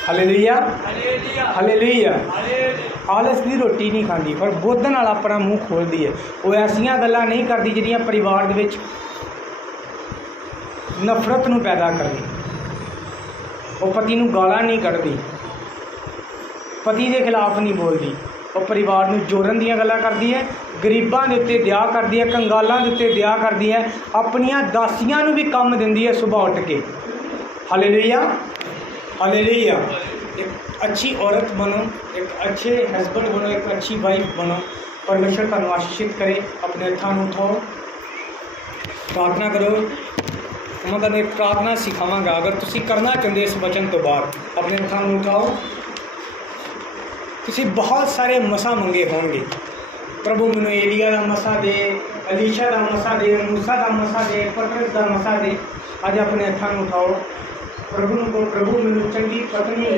हालेलुया। हालेलुया। आलस की रोटी नहीं खाती पर बुद्ध नाल अपना मुँह खोलती है। वो ऐसियां गल्लां नहीं करती जिहड़ियां परिवार दे विच नफरत नूं पैदा करदी। वो पति नूं गालां नहीं कढ़दी, पति के खिलाफ नहीं बोलती, और परिवार नूं जोड़न दीयां गल्लां करदी है, गरीबां दे उत्ते दया करदी है, कंगालां दे उत्ते दया करदी है, अपनियां दासियां नूं भी काम दिंदी है सुबह उठ के। हालेलुया। हालेलुया। एक अच्छी औरत बनो, एक अच्छे हस्बैंड बनो, एक अच्छी वाइफ बनो। परमेश्वर तुहानूं आशीषित करे। अपने हत्थां नूं उठाओ। प्रार्थना करो। मैं तुहानूं एक प्रार्थना सिखावांगा, अगर तुसीं करना चाहुंदे इस वचन तो बाद अपने हत्थां नूं उठाओ। तुसीं बहुत सारे मसा मंगे होणगे, प्रभु मैनूं एलिया दा मसा दे, अलीशा दा मसा दे, मूसा दा मसा दे, पतरस दा मसा दे। अज अपने हत्थां नूं उठाओ, प्रभु नूं कहो, प्रभु मैनूं चंगी पत्नी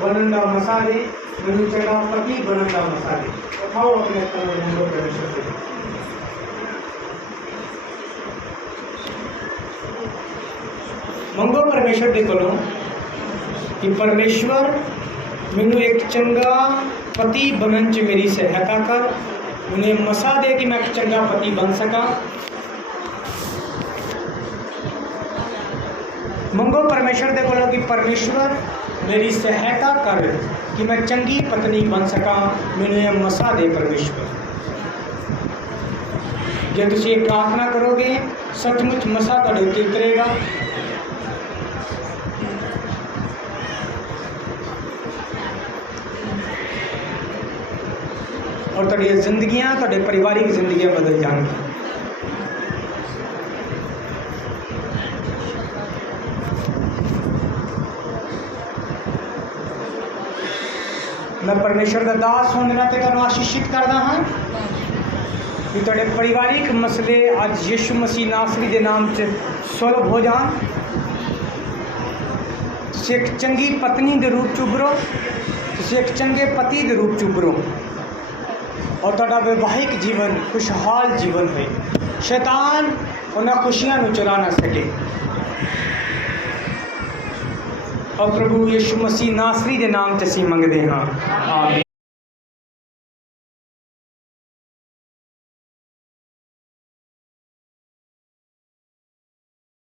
बनन दा मसा दे, मैनूं चंगा पति बनन दा मसा दे। उठाओ अपने हत्थां नूं मंगो परमेश्वर से। मंगो परमेश्वर दे कोलों कि परमेश्वर मैनू एक चंगा पति बनन च मेरी सहायता कर, उन्हें मसा दे कि मैं एक चंगा पति बन सका। मंगो परमेश्वर दे कोलों कि परमेश्वर मेरी सहायता कर कि मैं चंगी पत्नी बन सका, मैनू मसा दे परमेश्वर। जे तुसीं ये प्रार्थना करोगे सचमुच मसा तुहाडे उत्ते उतरेगा। और तुहाडी जिंदगियां, तुहाडे परिवारिक जिंदगियां बदल जाएंगी। मैं परमेश्वर का दास होने नाते तुहानूं आशीषित करदा हाँ कि तुहाडे परिवारिक मसले अज यीशु मसीह नासरी के नाम से सुलभ हो जान। तुसीं एक चंगी पत्नी के रूप च उभरो, तुसीं एक चंगे पति के रूप च उभरो और तुहाडा वैवाहिक जीवन खुशहाल जीवन है। शैतान उन्हां खुशियां नूं चुरा ना सके। और प्रभु यीशु मसीह नासरी के नाम च असीं मंगदे हाँ, आमीन।